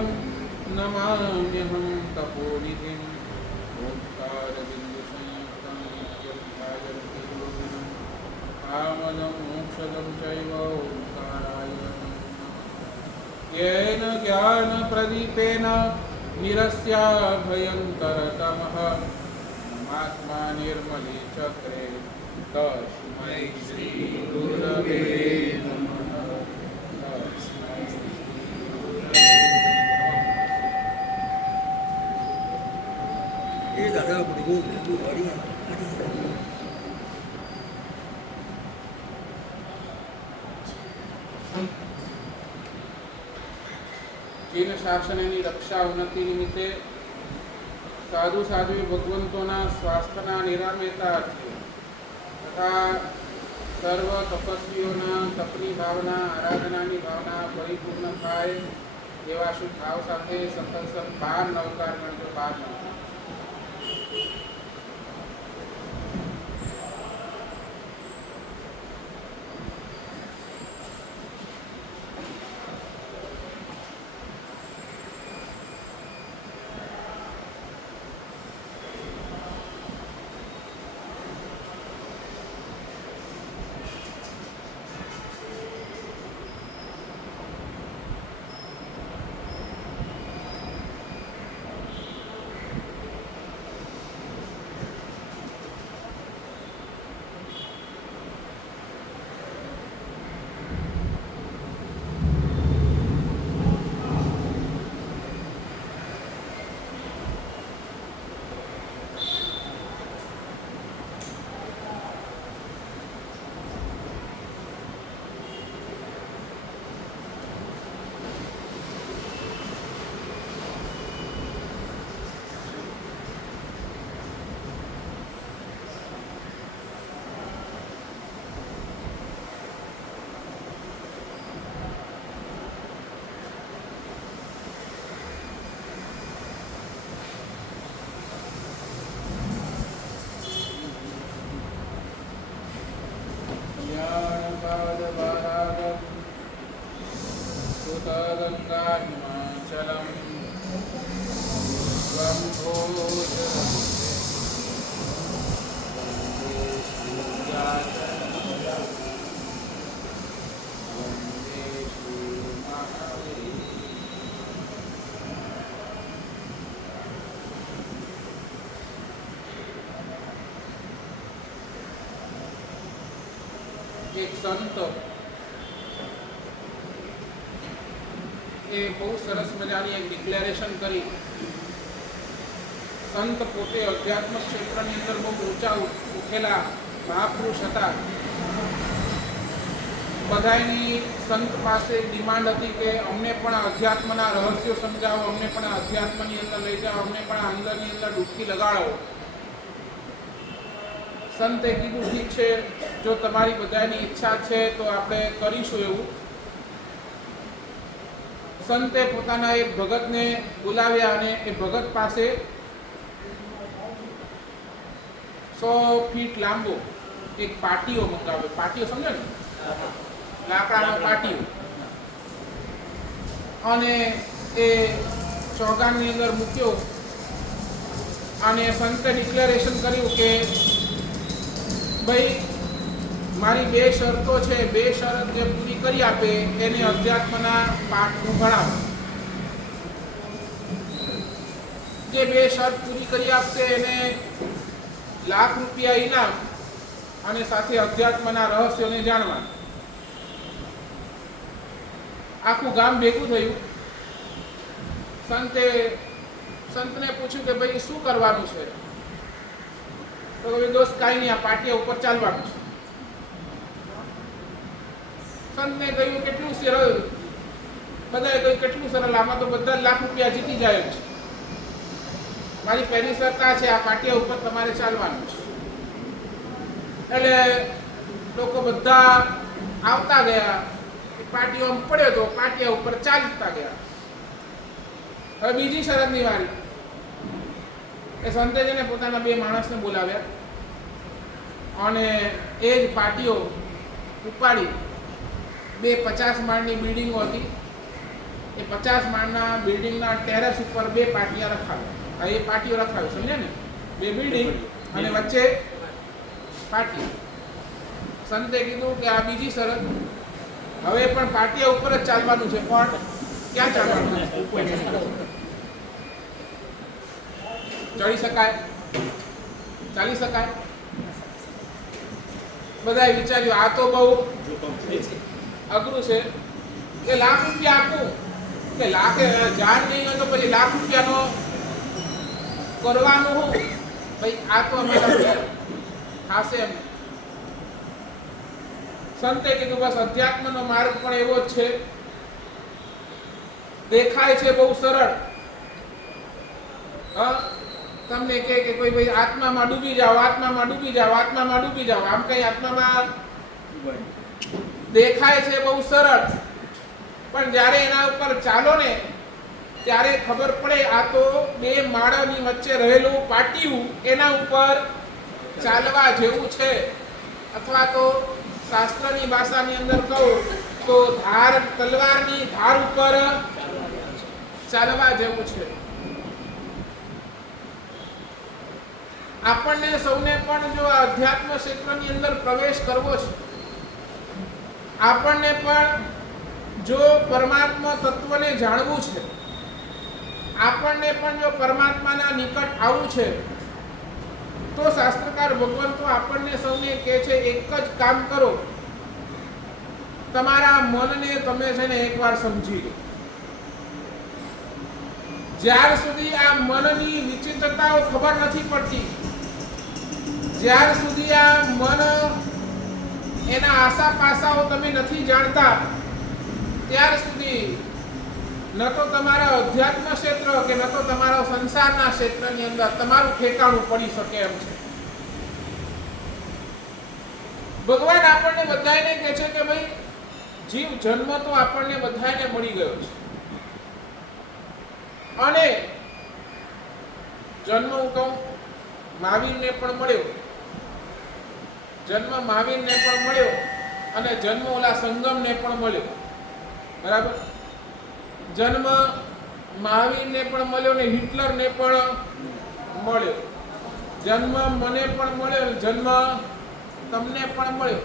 ईश्वरं नमाम्यहं तपोनिधिम् ओंकारबिन्दुसंयुक्तं नित्यं कामदं मोक्षदं चैव ओंकाराय नमः। येन ज्ञानप्रदीपेन निरस्या भयङ्करतमः महात्मा निर्मले चक्रे तस्मै श्रीगुरवे नमः। ચીન શાસનની રક્ષા ઉન્નતિ નિમિત્તે સાધુ સાધ્વી ભગવંતોના સ્વાસ્થ્યના નિરામેતા છે તથા સર્વ તપસ્વીઓના તપની ભાવના આરાધનાની ભાવના પરિપૂર્ણ થાય એવા શુભ ભાવ સાથે સતત 12 નવકાર ગણજો 12 નવકાર. એક સંત એ બહુ સરસ મજાની એક ડિક્લેરેશન કરી. સંત પોતે અધ્યાત્મ ક્ષેત્રની અંદર બહુ ઊંચા ઉઠેલા મહાપુરુષ હતા. બધાની સંત પાસે ડિમાન્ડ હતી કે અમને પણ અધ્યાત્મના રહસ્યો સમજાવો, અમને પણ અધ્યાત્મની અંદર લઈ જાઓ, અમને પણ અંદરની અંદર ડૂબકી લગાડો. સંતે કીધું ઠીક છે, જો તમારી બધાની ઈચ્છા છે તો આપણે કરીશું એવું. સંતે પોતાના એક ભગતને બોલાવ્યા અને એ ભગત પાસે 100 ફીટ લાંબો એક પાટીઓ મંગાવ્યો. પાટીઓ સમજો ને, લાકડાનો પાટીઓ. અને એ ચોગાનની અંદર મૂક્યો અને સંતે ડિક્લેરેશન કર્યું કે ભાઈ મારી 2 શરતો છે, 2 શરત જે પૂરી કરી આપે એને અધ્યાત્મના પાઠનું ભણાવો. જે 2 શરત પૂરી કરી આપશે એને ₹1,00,000 ઇનામ અને સાથે અધ્યાત્મના રહસ્યોને જાણવા. આખું ગામ ભેગું થયું. સંતને પૂછ્યું કે ભાઈ શું કરવાનું છે? તો ભાઈ દોસ્ત કાંઈ નહીં, આ પાટિયા ઉપર ચાલવાનું છે. સંતને કહ્યું કેટલું સરળ. બધાએ કહ્યું કેટલું સરળ, આમાં તો બધા ₹1,00,000 જીતી જાય છે. મારી પહેલી શરત છે, આ પાટિયા ઉપર તમારે ચાલવાનું છે. એટલે લોકો બધા આવતા ગયા. પાટિયો આમ પડ્યો તો પાટિયા ઉપર ચાલતા ગયા. હવે બીજી શરતની વારી. એ સંતે જઈને પોતાના 2 માણસને બોલાવ્યા અને એ જ પાટીઓ ઉપાડી 2 50 માળની બિલ્ડિંગો હતી એ 50 માળના બિલ્ડિંગના ટેરેસ ઉપર 2 પાટિયા રખાવ્યા. આ એ પાટીઓ રખાવ્યો, સમજ્યા ને? 2 બિલ્ડિંગ અને વચ્ચે પાટી. સંતે કીધું કે આ બીજી શરત, હવે પણ પાટિયા ઉપર જ ચાલવાનું છે, પણ ક્યાં ચાલવાનું છે? ચડી શકાય, ચાલી શકાય? બધાએ વિચાર્યું આ તો બહુ અઘરું છે કે લાખ રૂપિયા આપું, કે લાખ જાણ નહીં હોય તો પછી લાખ રૂપિયાનો કરવાનું હું? ભાઈ આ તો અમારા ખાસે એમ. સંતે કીધું બસ અધ્યાત્મનો માર્ગ પણ એવો જ છે, દેખાય છે બહુ સરળ. તમને કે કોઈ ભાઈ આત્મામાં ડૂબી જાઓ, આત્મામાં ડૂબી જાઓ, આત્મામાં ડૂબી જાઓ, આમ કઈ આત્મામાં દેખાય છે બહુ સરળ, પણ જ્યારે એના ઉપર ચાલો ને ત્યારે ખબર પડે આ તો 2 માળની વચ્ચે રહેલું પાટિયું એના ઉપર ચાલવા જેવું છે. અથવા તો શાસ્ત્રની ભાષાની અંદર કહું તો તલવારની ધાર ઉપર ચાલવા જેવું છે. આપણને સૌને પણ જો અધ્યાત્મ ક્ષેત્રની અંદર પ્રવેશ કરવો છે, આપણને પણ જો પરમાત્મા તત્વને જાણવું છે, આપણને પણ જો પરમાત્માના નિકટ આવવું છે, તો શાસ્ત્રકાર ભગવંતો આપણને સૌને કહે છે એક જ કામ કરો, તમારા મનને તમે છે ને એકવાર સમજી લો. જ્યાર સુધી આ મનની વિચિત્રતાઓ ખબર નથી પડતી, જ્યાર સુધી આ મન એના આશા પાસાઓ તમે નથી જાણતા, ત્યાર સુધી ન તો તમારા અધ્યાત્મ ક્ષેત્ર કે ન તો તમારા સંસારના ક્ષેત્રની અંદર તમારું ઠેકાણું પડી શકે એમ છે. ભગવાન આપણને બધાને કહે છે કે ભાઈ જીવ જન્મ તો આપણને બધાને મળી ગયો છે, અને જન્મ હું કહું મહાવીરને પણ મળ્યો, જન્મ મહાવીરને પણ મળ્યો, અને જન્મ ઓલા સંગમને પણ મળ્યો. બરાબર? જન્મ મહાવીરને પણ મળ્યો ને હિટલરને પણ મળ્યો. જન્મ મને પણ મળ્યો, જન્મ તમને પણ મળ્યો.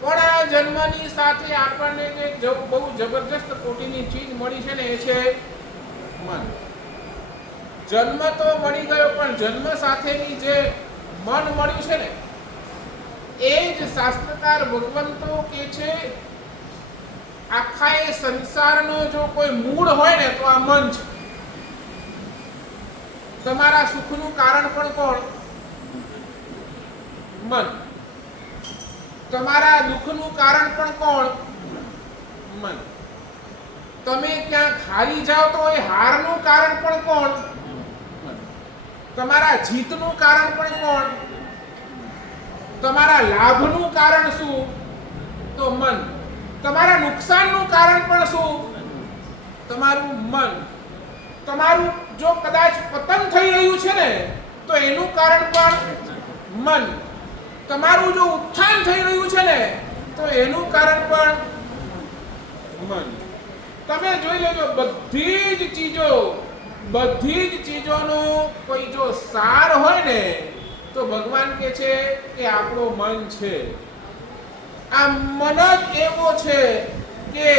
પણ આ જન્મની સાથે આપણને જે બહુ જબરજસ્ત કોટીની ચીજ મળી છે ને એ છે મન. જન્મ તો મળી ગયો, પણ જન્મ સાથેની જે મન મળ્યું છે ને એ જ શાસ્ત્રકાર ભગવંતો કે છે આખા એ સંસારનો જો કોઈ મૂળ હોય ને તો આ મન છે. તમારા સુખનું કારણ પણ કોણ? મન. તમારા દુઃખનું કારણ પણ કોણ? મન. તમે ક્યાંક હારી જાઓ તો એ હારનું કારણ પણ કોણ? મન. તમારા જીતનું કારણ પણ કોણ? તમારા લાભનું કારણ શું? તો મન. તમારા નુકસાનનું કારણ પણ શું? તમારું મન. તમારું જો કદાચ પતન થઈ રહ્યું છે ને તો એનું કારણ પણ મન. તમારું જો ઉત્થાન થઈ રહ્યું છે ને તો એનું કારણ પણ મન. તમે જોઈ લેજો બધી જ ચીજોનો કોઈ જો સાર હોય ને તો ભગવાન કહે છે કે આપણું મન છે. આ મન જ એવો છે કે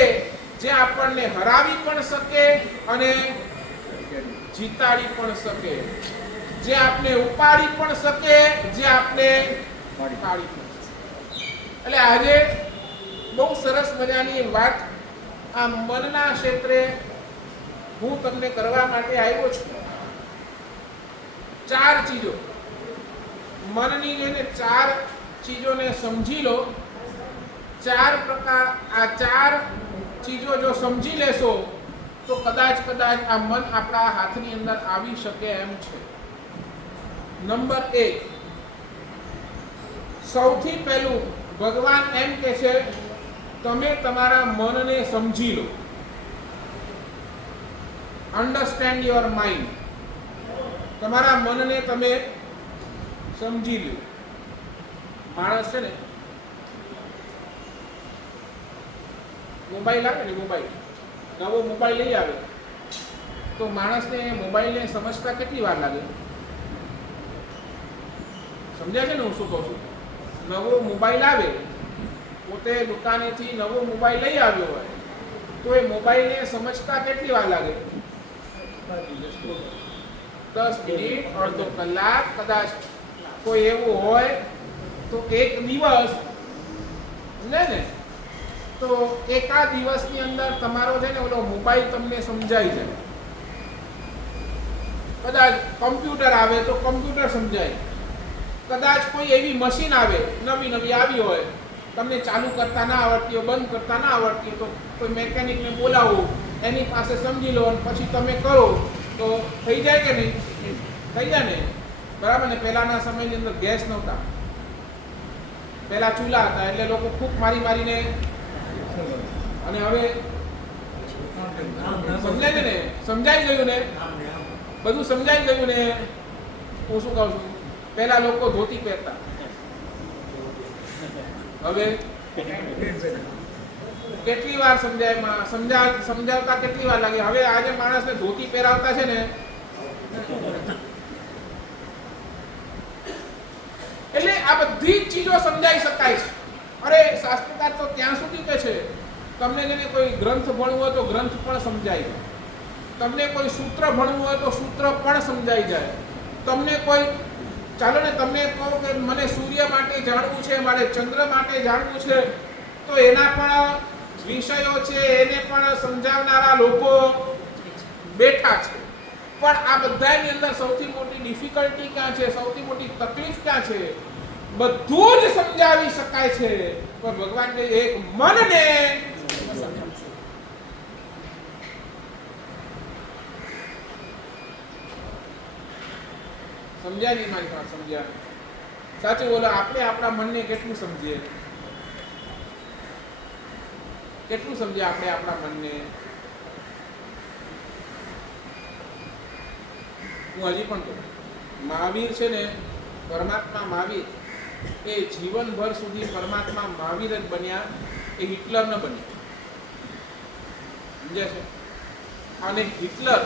જે આપણને હરાવી પણ શકે અને જીતાડી પણ શકે, જે આપણે ઉપાડી પણ શકે, જે આપણે પાડી પણ શકે. એટલે આજે બહુ સરસ મજાની વાત આ મનના ક્ષેત્રે હું તમને કરવા માટે આવ્યો છું. 4 ચીજો મનની જેને 4 ચીજોને સમજી લો. 4 પ્રકાર, આ 4 ચીજો જો સમજી લેશો તો કદાચ આ મન આપણા હાથની અંદર આવી શકે એમ છે. નંબર 1, સૌથી પહેલું ભગવાન એમ કહે છે તમે તમારા મનને સમજી લો. Understand your mind. તમારા મનને તમે સમજી લો. માણસ છે ને મોબાઈલ આવે ને, મોબાઈલ નવો મોબાઈલ લઈ આવે તો માણસને મોબાઈલને સમજતા કેટલી વાર લાગે? સમજ્યા છે ને હું શું કહું છું? નવો મોબાઈલ આવે, પોતે દુકાનેથી નવો મોબાઈલ લઈ આવ્યો હોય તો એ મોબાઈલને સમજતા કેટલી વાર લાગે? 10 મિનિટ, અડધો કલાક, કદાચ કોઈ એવું હોય તો 1 દિવસ, ને તો એકાદ દિવસની અંદર તમારો છે ને ઓલો મોબાઈલ તમને સમજાઈ જાય. કદાચ કમ્પ્યુટર આવે તો કમ્પ્યુટર સમજાય, કદાચ કોઈ એવી મશીન આવે નવી નવી આવી હોય, તમને ચાલુ કરતા ના આવડતી હોય, બંધ કરતા ના આવડતી હોય તો કોઈ મેકેનિકને બોલાવો, એની પાસે સમજી લો અને પછી તમે કરો તો થઈ જાય કે નહીં? થઈ જાય ને, બરાબર ને? પહેલાના સમયની અંદર ગેસ નહોતા, પહેલા ચૂલા હતા એટલે લોકો ફૂંક મારી મારીને, અને હવે સમજાય છે ને? સમજાઈ ગયું ને? બધું સમજાઈ ગયું ને? હું શું કહું છું, પહેલા લોકો ધોતી પહેરતા, હવે કેટલી વાર સમજાવતા કેટલી વાર લાગે? હવે આજે માણસને ધોતી પહેરાવતા છે ને એટલે આ બધી જ ચીજો સમજાઈ શકાય છે. અરે શાસ્ત્રકાર તો ત્યાં સુધી કહે છે, તમને જેને કોઈ ગ્રંથ ભણવું હોય તો ગ્રંથ પણ સમજાય જાય, તમને કોઈ સૂત્ર ભણવું હોય તો સૂત્ર પણ સમજાઈ જાય, તમને કોઈ, ચાલો ને તમને કહો કે મને સૂર્ય માટે જાણવું છે, મારે ચંદ્ર માટે જાણવું છે, તો એના પણ વિષયો છે, એને પણ સમજાવનારા લોકો બેઠા છે. પણ આ બધાની અંદર સૌથી મોટી ડિફિકલ્ટી ક્યાં છે? સૌથી મોટી તકલીફ ક્યાં છે? બધું જ સમજાવી શકાય છે પણ ભગવાન કહે એક મનને સમજ્યા નહીં. મારી વાત સમજ્યા? સાચું બોલો, આપણે આપણા મનને કેટલું સમજીએ? કેટલું સમજીએ આપણે આપણા મનને? હું હજી પણ કહું, મહાવીર છે ને, પરમાત્મા મહાવીર, એ જીવનભર સુધી પરમાત્મા મહાવીર જ બન્યા, એ હિટલર ન બન્યા. સમજ્યા છે? અને હિટલર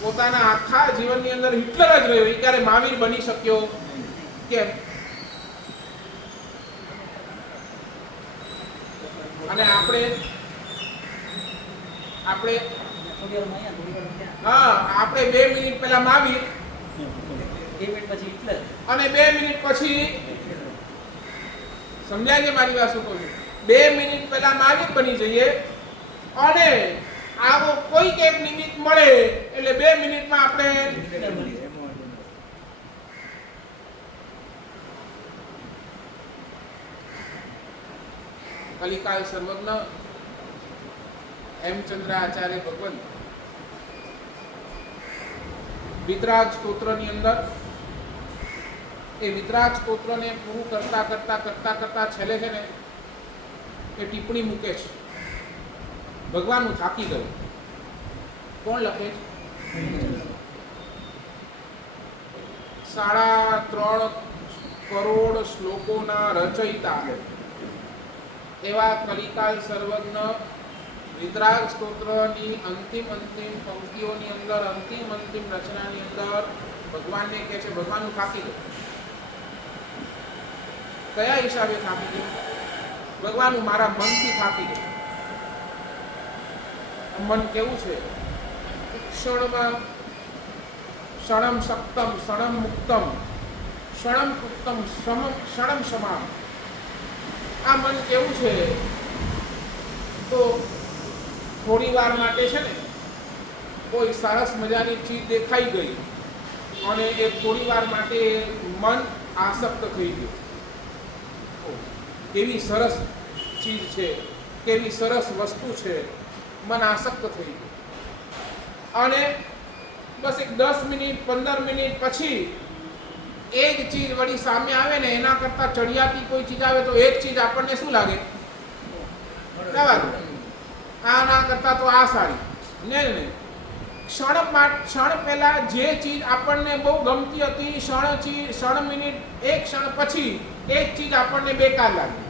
પોતાના આખા જીવનની અંદર હિટલર જ રહ્યો, એ ક્યારે મહાવીર બની શક્યો? કેમ? અને આપણે હા, આપણે 2 મિનિટ પહેલા મહાવીર, 2 મિનિટ પછી હિટલર, અને 2 મિનિટ પછી, સમજાય છે મારી વાત શું કહું છું? 2 મિનિટ પહેલા મહાવીર બની જઈએ, અને આવો કોઈક એક નિમિત્ત મળે એટલે 2 મિનિટમાં આપણે કલિકાલ સર્વજ્ઞ હેમચંદ્રાચાર્ય ભગવંત વિતરાગ સ્તોત્રની અંદર, એ વિતરાગ સ્તોત્રને પૂરું કરતા છેલ્લે છે ને એ ટિપ્પણી મૂકે છે, ભગવાન હું થાકી ગયો. કોણ લખે છે? 3.5 કરોડ શ્લોકોના રચયિતા એવા કલિકાલ સર્વજ્ઞ વિતરાગ સ્તોત્રની અંતિમ પંક્તિઓની અંદર, અંતિમ રચનાની અંદર ભગવાનને કહે છે, ભગવાન હું થાકી ગયો. કયા હિસાબે થાકી ગયો? ભગવાન હું મારા મનથી થાકી ગયો. મન કેવું છે? ક્ષણમાં ક્ષણમ સક્તમ, ક્ષણમ મુક્તમ, ક્ષણમ કૃતમ, ક્ષણમ સમામ. આ મન કેવું છે? તો થોડી વાર માટે છે ને કોઈ સરસ મજાની ચીજ દેખાઈ ગઈ અને એ થોડી વાર માટે મન આસક્ત થઈ ગયું. કેવી સરસ ચીજ છે, કેવી સરસ વસ્તુ છે, મન આસક્ત થઈ ગયું. અને બસ એક 10 મિનિટ 15 મિનિટ પછી એ જ ચીજ વળી સામે આવે ને, એના કરતા ચડિયાતી કોઈ ચીજ આવે તો એ જ ચીજ આપણને શું લાગે? આના કરતા તો આ સારી ને. ક્ષણ પહેલા જે ચીજ આપણને બહુ ગમતી હતી, ક્ષણ મિનિટ, એક ક્ષણ પછી એ જ ચીજ આપણને બેકાર લાગે.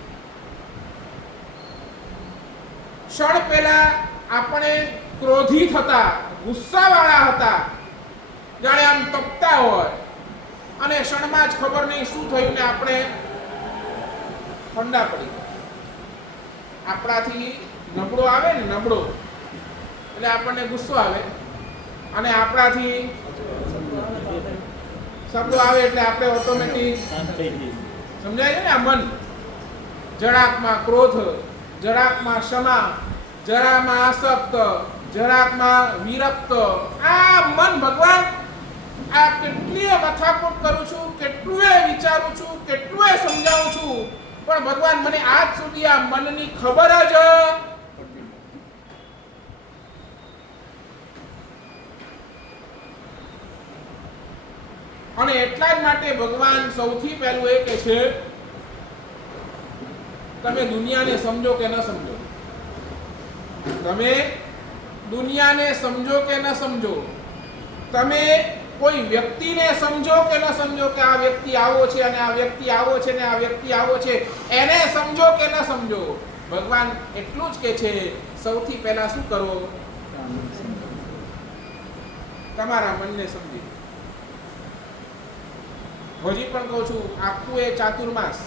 ક્ષણ પહેલા આપણે ક્રોધિત હતા, ગુસ્સાવાળા હતા, જાણે આમ તપતા હોય અને ક્ષણમાં જ ખબર નહીં શું થયું ને આપણે ઠંડા પડી ગયા. આપણાથી નબળો આવે ને નબળો એટલે આપણને ગુસ્સો આવે અને આપણાથી શબ્દો આવે એટલે આપણે ઓટોમેટિક સમજાય છે ને. આ મન જરાકમાં ક્રોધ, જરાકમાં ક્ષમા, જરામાં આસક્ત, જરાકમાં વિરક્ત. આ મન ભગવાન આ કેટલીય મથાકૂટ કરું છું, કેટલું વિચારું છું, કેટલું સમજાવું છું, પણ ભગવાન મને આજ સુધી આ મનની ખબર જ અને એટલા જ માટે ભગવાન સૌથી પહેલું એ કહે છે તમે દુનિયાને સમજો કે ન સમજો, તમે દુનિયાને સમજો કે ન સમજો, તમે કોઈ વ્યક્તિને સમજો કે ન સમજો કે આ વ્યક્તિ આવો છે અને આ વ્યક્તિ આવો છે ને આ વ્યક્તિ આવો છે, એને સમજો કે ન સમજો, ભગવાન એટલું જ કે છે સૌથી પહેલા શું કરો? તમારા મનને સમજી. હજી પણ કહું છું, આખું એ ચાતુર્માસ,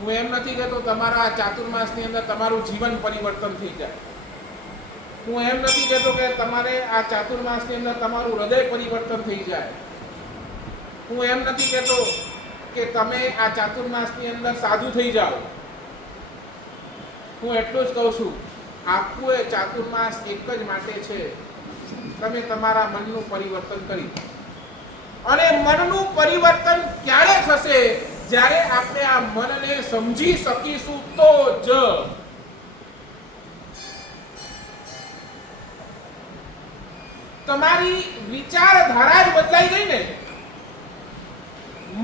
હું એમ નથી કહેતો તમારા ચાતુર્માસની અંદર તમારું જીવન પરિવર્તન થઈ જાય. હું એમ નથી કહેતો કે તમારે આ ચાતુર્માસની અંદર તમારું હૃદય પરિવર્તન થઈ જાય. હું એમ નથી કહેતો કે તમે આ ચાતુર્માસની અંદર સાધુ થઈ જાઓ. હું એટલું જ કહું છું, આખું એ ચાતુર્માસ એક જ માટે છે, તમે તમારા મનનું પરિવર્તન કરી. અને મનનું પરિવર્તન ક્યારે થશે? જ્યારે આપણે આ મનને સમજી શકીશું તો જ. તમારી વિચારધારા જ બદલાઈ ગઈ ને,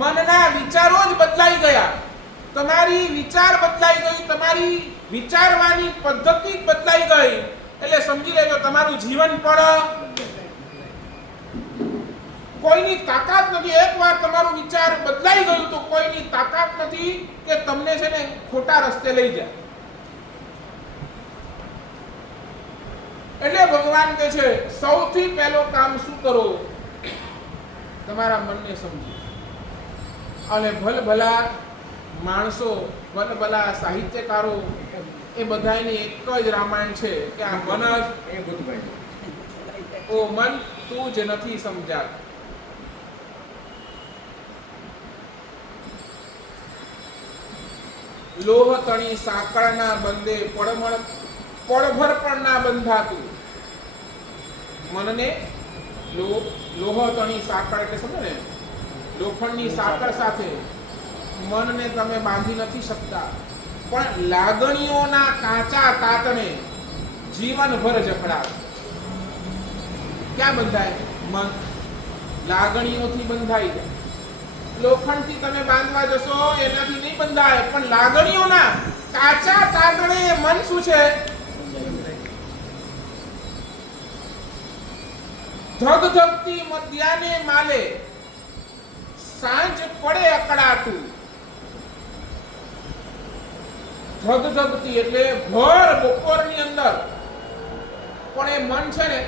મનના વિચારો જ બદલાઈ ગયા, તમારી વિચાર બદલાઈ ગઈ, તમારી વિચારવાની પદ્ધતિ બદલાઈ ગઈ, એટલે સમજી લેજો તમારું જીવન પણ કોઈની તાકાત નથી. એકવાર તમારું વિચાર બદલાઈ ગયું તો કોઈની તાકાત નથી કે તમને છે ને ખોટા રસ્તે લઈ જાય. એટલે ભગવાન કહે છે સૌથી પહેલો કામ શું કરો? તમારા મનને સમજો. અને ભલભલા માણસો, ભલભલા સાહિત્યકારો, એ બધાની એક જ રામાયણ છે કે આ મન જ ઓ મન તું જ નથી સમજાત. લોહ તણી સાંકળના બંધે પળભર પણ ના બંધાતું. મનને લોહ તણી સાંકળ એટલે સમજો ને, લોખંડની સાંકળ સાથે મનને તમે બાંધી નથી શકતા, પણ લાગણીઓના કાચા તાતણે જીવનભર જકડાવે. ક્યાં બંધાય? મન લાગણીઓથી બંધાઈ જાય. લોખંડથી તમે બાંધવા જશો એનાથી નહીં બંધાય, પણ લાગણીઓના કાચા તાતણે મન શું છે? ધગધગતી મધ્યાને માલે સાંજ પડે અકળાતું. ધગધગતી એટલે ભર બપોરની અંદર પણ એ મન છે ને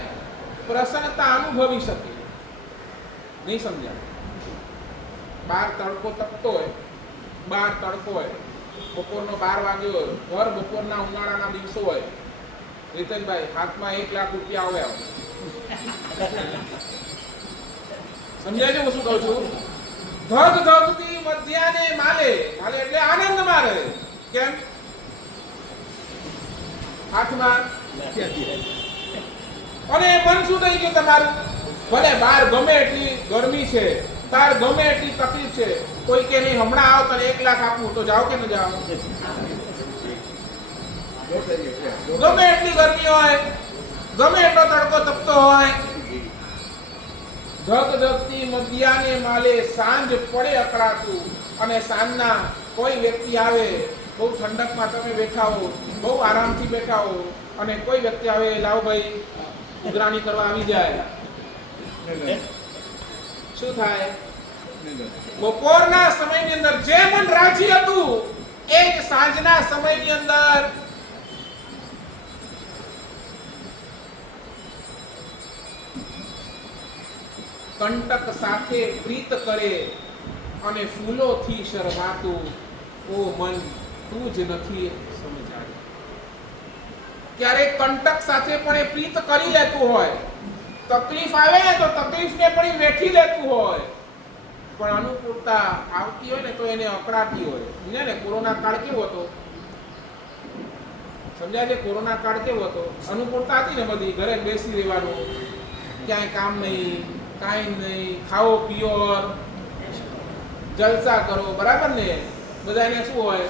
પ્રસન્નતા અનુભવી શકે નહીં. સમજાય? બાર તડકો તપતો હોય, બાર તડકો હોય, બપોરનો 12 વાગ્યો હોય, ભર બપોરના ઉનાળાના દિવસો હોય, રીતનભાઈ હાથમાં 1 લાખ રૂપિયા આવ્યા હોય. સમજાય છે હું શું કહું છું? ધગધગતી મધ્યાને માલે, માલે એટલે આનંદ મારે. કેમ? હાથમાં અને મન શું થઈ ગયું તમારું? ભલે બહાર ગમે એટલી ગરમી છે, બહાર ગમે એટલી તકલીફ છે, કોઈ કે નહીં હમણાં આવો તને 1 લાખ આપું, તો જાઓ કે ન જાઓ? ગમે એટલી ગરમી હોય, ગમે એટલો તડકો તપતો હોય, ધગધગતી મધ્યાને માલે સાંજ પડે અકળાતું. અને સાંજના કોઈ વ્યક્તિ આવે, બહુ ઠંડકમાં તમે બેઠા હો, બહુ આરામથી બેઠા હો, અને કોઈ વ્યક્તિ આવે, લાવ ભાઈ ઉઘરાણી કરવા આવી જાય, શું થાય? બપોરના સમયની અંદર જે મન રાજી હતું એ જ સાંજના સમયની અંદર કંટક સાથે પ્રીત કરે અને ફૂલોથી શરમાતું, ઓ મન તું જ નથી સમજાય. ક્યારેક કંટક સાથે પણ એ પ્રીત કરી લેતું હોય, તકલીફ આવે ને તો તકલીફને પણ એ વેઠી લેતું હોય, પણ અનુકૂળતા આવતી હોય ને તો એને અકળાતી હોય. સમજ્યા ને? કોરોના કાળ કેવો હતો? સમજ્યા છે? કોરોના કાળ કેવો હતો? અનુકૂળતા હતી ને બધી, ઘરે બેસી રહેવાનું, ક્યાંય કામ નહીં, કાંઈ નહીં, ખાઓ પીઓ, જલસા કરો, બરાબર ને? બધાને શું હોય?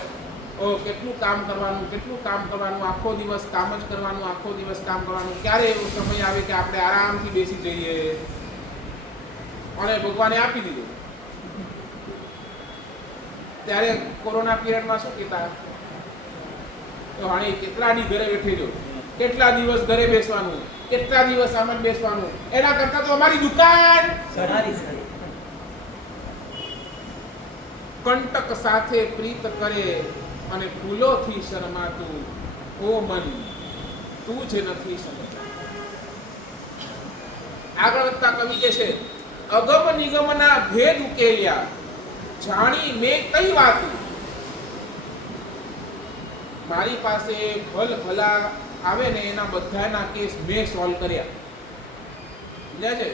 ઓ કેટલું કામ કરવાનું, કેટલું કામ કરવાનું, આખો દિવસ કામ જ કરવાનું, આખો દિવસ કામ કરવાનું. ક્યારે એવો સમય આવે કે આપણે આરામથી બેસી જઈએ? અને ભગવાને આપી દીધું. ત્યારે કોરોના પિરિયડમાં શું કહેતા? તો હાણી કેટલા દી ઘરે બેઠી જો, કેટલા દિવસ ઘરે બેસવાનું, કેટલા દિવસ આમ જ બેસવાનું, એના કરતા તો અમારી દુકાન સારી સારી. કંટક સાથે પ્રીત કરે અને ફૂલોથી શરમાતું, ઓ મન તું જ નથી સમજતા. આગળ વધતા કવિ કહે છે, અગમ નિગમના ભેદ ઉકેલ્યા, જાણી મેં કઈ વાતું. મારી પાસે ભલ ભલા આવે ને એના બધાના કેસ મેં સોલ્વ કર્યા. સમજ્યા છે?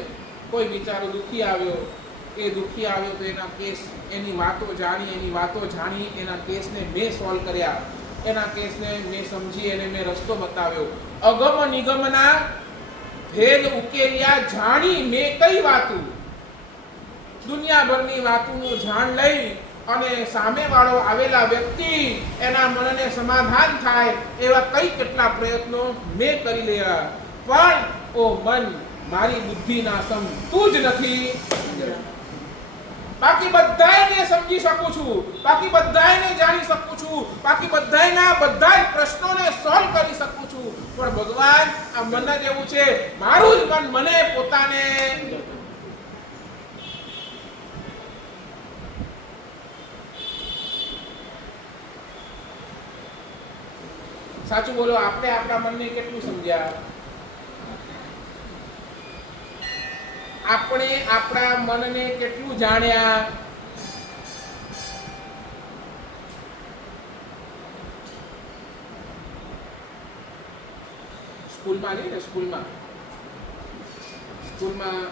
કોઈ બિચારો દુખી આવ્યો, એ દુખી આવ્યો તો એના કેસ, એની વાતો જાણી એના કેસને મેં સોલ્વ કર્યા, એના કેસને મેં સમજી એને મેં રસ્તો બતાવ્યો. અગમ નિગમના ભેદ ઉકેલ્યા, જાણી મેં કઈ વાતું. દુનિયાભરની વાતોનું જાણ લઈ અને સામેવાળો આવેલા વ્યક્તિ એના મનને સમાધાન થાય એવા કઈ કેટલા પ્રયત્નો મેં કરી લેવા, પણ ઓ મન મારી બુદ્ધિના સમ તું જ નથી. બાકી બધાયને સમજી શકું છું, બાકી બધાયને જાણી શકું છું, બાકી બધાયના બધા પ્રશ્નોને સોલ્વ કરી શકું છું, પણ ભગવાન આ મન જ એવું છે, મારું જ મન મને પોતાને. સાચું બોલો, આપણે આપણા મનને કેટલું સમજ્યા? આપણે આપણા મનને કેટલું જાણ્યા? સ્કૂલમાં જઈએ ને, સ્કૂલમાં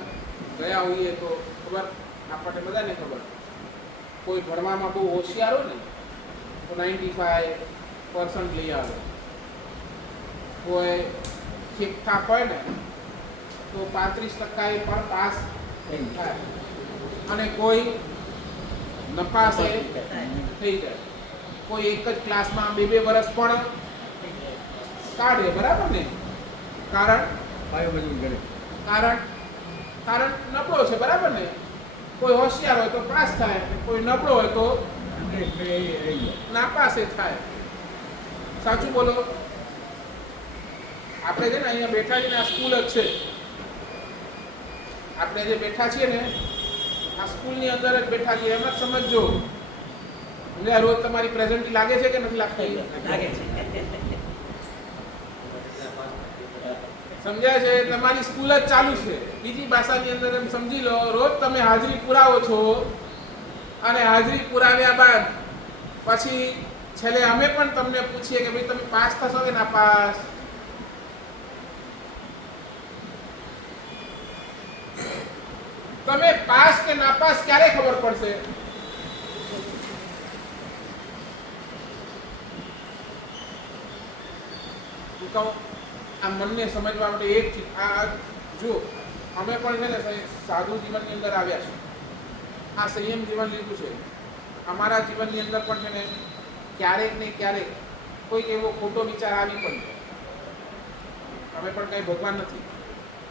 ગયા હોઈએ તો ખબર, આપણને બધાને ખબર, કોઈ ભણવામાં બહુ હોશિયાર હોય ને તો 95% લઈ આવે, કોઈ ઠીકઠાક હોય ને તો 35% પણ પાસ થાય, અને કોઈ નપાસે થઈ જાય, કોઈ એક જ ક્લાસમાં 2 વર્ષ પણ કાઢે, બરાબર ને? કારણ નબળો છે, બરાબર ને? કોઈ હોશિયાર હોય તો પાસ થાય, કોઈ નબળો હોય તો નાપાસે થાય. સાચું બોલો? આપણે છે ને અહીંયા બેઠા છીએ ને, આ સ્કૂલ જ છે. આપણે જે બેઠા છીએ ને આ સ્કૂલની અંદર જ બેઠા છીએ, એમ જ સમજજો. રોજ તમારી પ્રેઝન્ટી લાગે છે કે નથી લાગતી? લાગે છે. સમજાય છે? તમારી સ્કૂલ જ ચાલુ છે. બીજી ભાષાની અંદર એમ સમજી લો, રોજ તમે હાજરી પુરાવો છો, અને હાજરી પુરાવ્યા બાદ પછી છેલ્લે અમે પણ તમને પૂછીએ કે ભાઈ તમે પાસ થશો કે ના પાસ? તમે પાસ કે નાપાસ ક્યારે ખબર પડશે? હું કહું, આ મનને સમજવા માટે એક આ જો અમે પણ છે ને સાધુ જીવનની અંદર આવ્યા છે, આ સંયમ જીવન લીધું છે. અમારા જીવનની અંદર પણ છે ને ક્યારેક ને ક્યારેક કોઈક એવો ખોટો વિચાર આવી પણ, અમે પણ કંઈ ભગવાન નથી,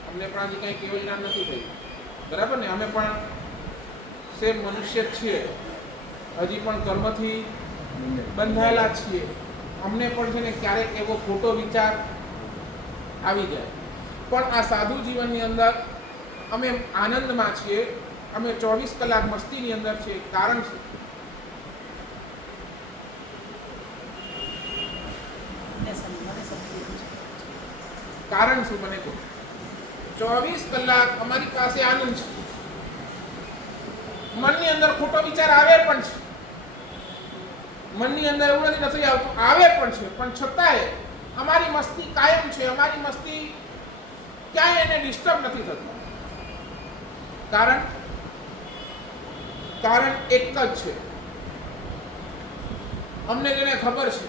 અમને પણ હજી કંઈ કેવું જ્ઞાન નથી થયું, બરાબર ને? અમે પણ સેમ મનુષ્ય જ છીએ, હજી પણ કર્મથી બંધાયેલા જ છીએ. અમને પણ છે ને ક્યારેક એવો ખોટો વિચાર આવી જાય, પણ આ સાધુ જીવનની અંદર અમે આનંદમાં છીએ, અમે 24 કલાક મસ્તીની અંદર છીએ. કારણ છે કારણ શું? મને કહો. 24 કલાક અમારી પાસે આનંદ છે. મનની અંદર ખોટો વિચાર આવે પણ છે, મનની અંદર એવું નથી આવતું, આવે પણ છે, પણ છતાંય અમારી મસ્તી કાયમ છે. અમારી મસ્તી ક્યાંય એને ડિસ્ટર્બ નથી થતું. કારણ એક જ છે. અમને જેને ખબર છે,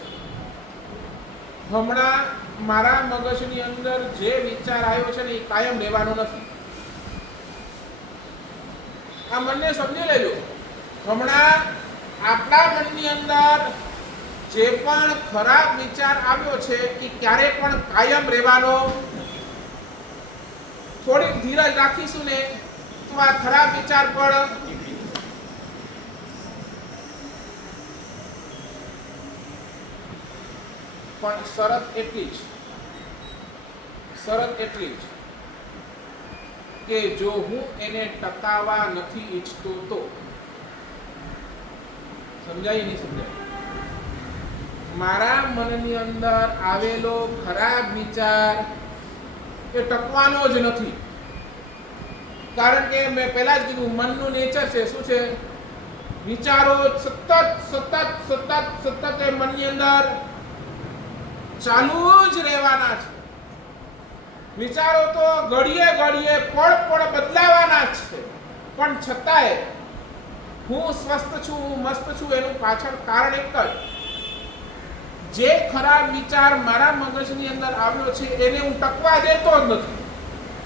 હમણાં મારા મગજની અંદર જે વિચાર આવ્યો છે ને એ કાયમ રહેવાનો નથી. આ મનને સમજી લેજો. હમણાં આપણા મનની અંદર જે પણ ખરાબ વિચાર આવ્યો છે એ ક્યારે પણ કાયમ રહેવાનો. થોડીક ધીરજ રાખીશું ને તો આ ખરાબ વિચાર પણ શરત એટલી જ કે જો હું એને ટકાવવા નથી ઈચ્છતો તો. સમજાય નહીં સમજાય? મારા મનની અંદર આવેલો ખરાબ વિચાર એ ટકવાનો જ નથી. કારણ કે મેં પહેલા જ કીધું, મનનું નેચર છે શું છે? વિચારો સતત એ મનની અંદર ચાલુ જ રહેવાના છે. વિચારો તો ઘડીએ પળ બદલાવાના જ છે. પણ છતાંય હું સ્વસ્થ છું, હું મસ્ત છું, એનું પાછળ કારણ એક જ, જે ખરાબ વિચાર મારા મગજની અંદર આવ્યો છે એને હું ટકવા દેતો જ નથી.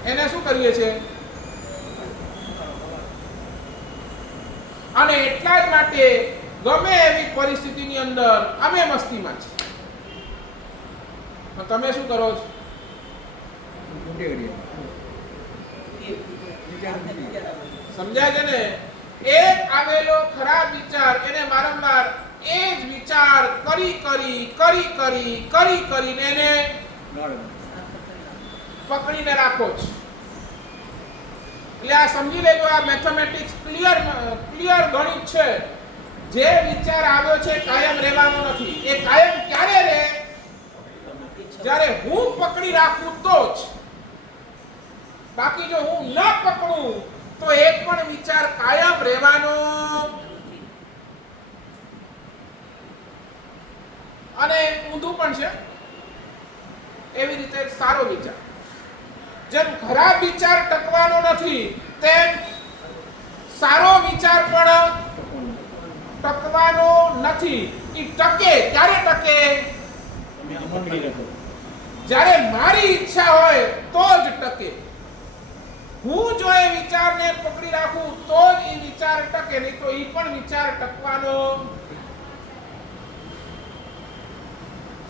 એને શું કરીએ છીએ? અને એટલા જ માટે ગમે એવી પરિસ્થિતિની અંદર અમે મસ્તીમાં છીએ. તમે શું કરો છો? સમજાય છે ને? એક આવેલો ખરાબ વિચાર એને વારંવાર એ જ વિચાર કરીને એને પકડીને રાખો છો. એટલે આ સમજી લેજો, આ મેથેમેટિક્સ ક્લિયર ગણિત છે. જે વિચાર આવ્યો છે કાયમ રહેવાનો નથી. એ કાયમ ક્યારે રહે? જ્યારે હું પકડી રાખું તો જ. બાકી જો હું ન પકડું તો એક પણ વિચાર કાયમ રહેવાનો. અને ઊંધું પણ છે. એવી રીતે સારો વિચાર, જેમ ખરાબ વિચાર ટકવાનો નથી તેમ સારો વિચાર પણ ટકવાનો નથી. એ ટકે ક્યારે ટકે? જ્યારે મારી ઈચ્છા હોય તો જ ટકે. હું જો એ વિચારને પકડી રાખું તો જ એ વિચાર ટકે, નહીં તો એ પણ વિચાર ટકવાનો.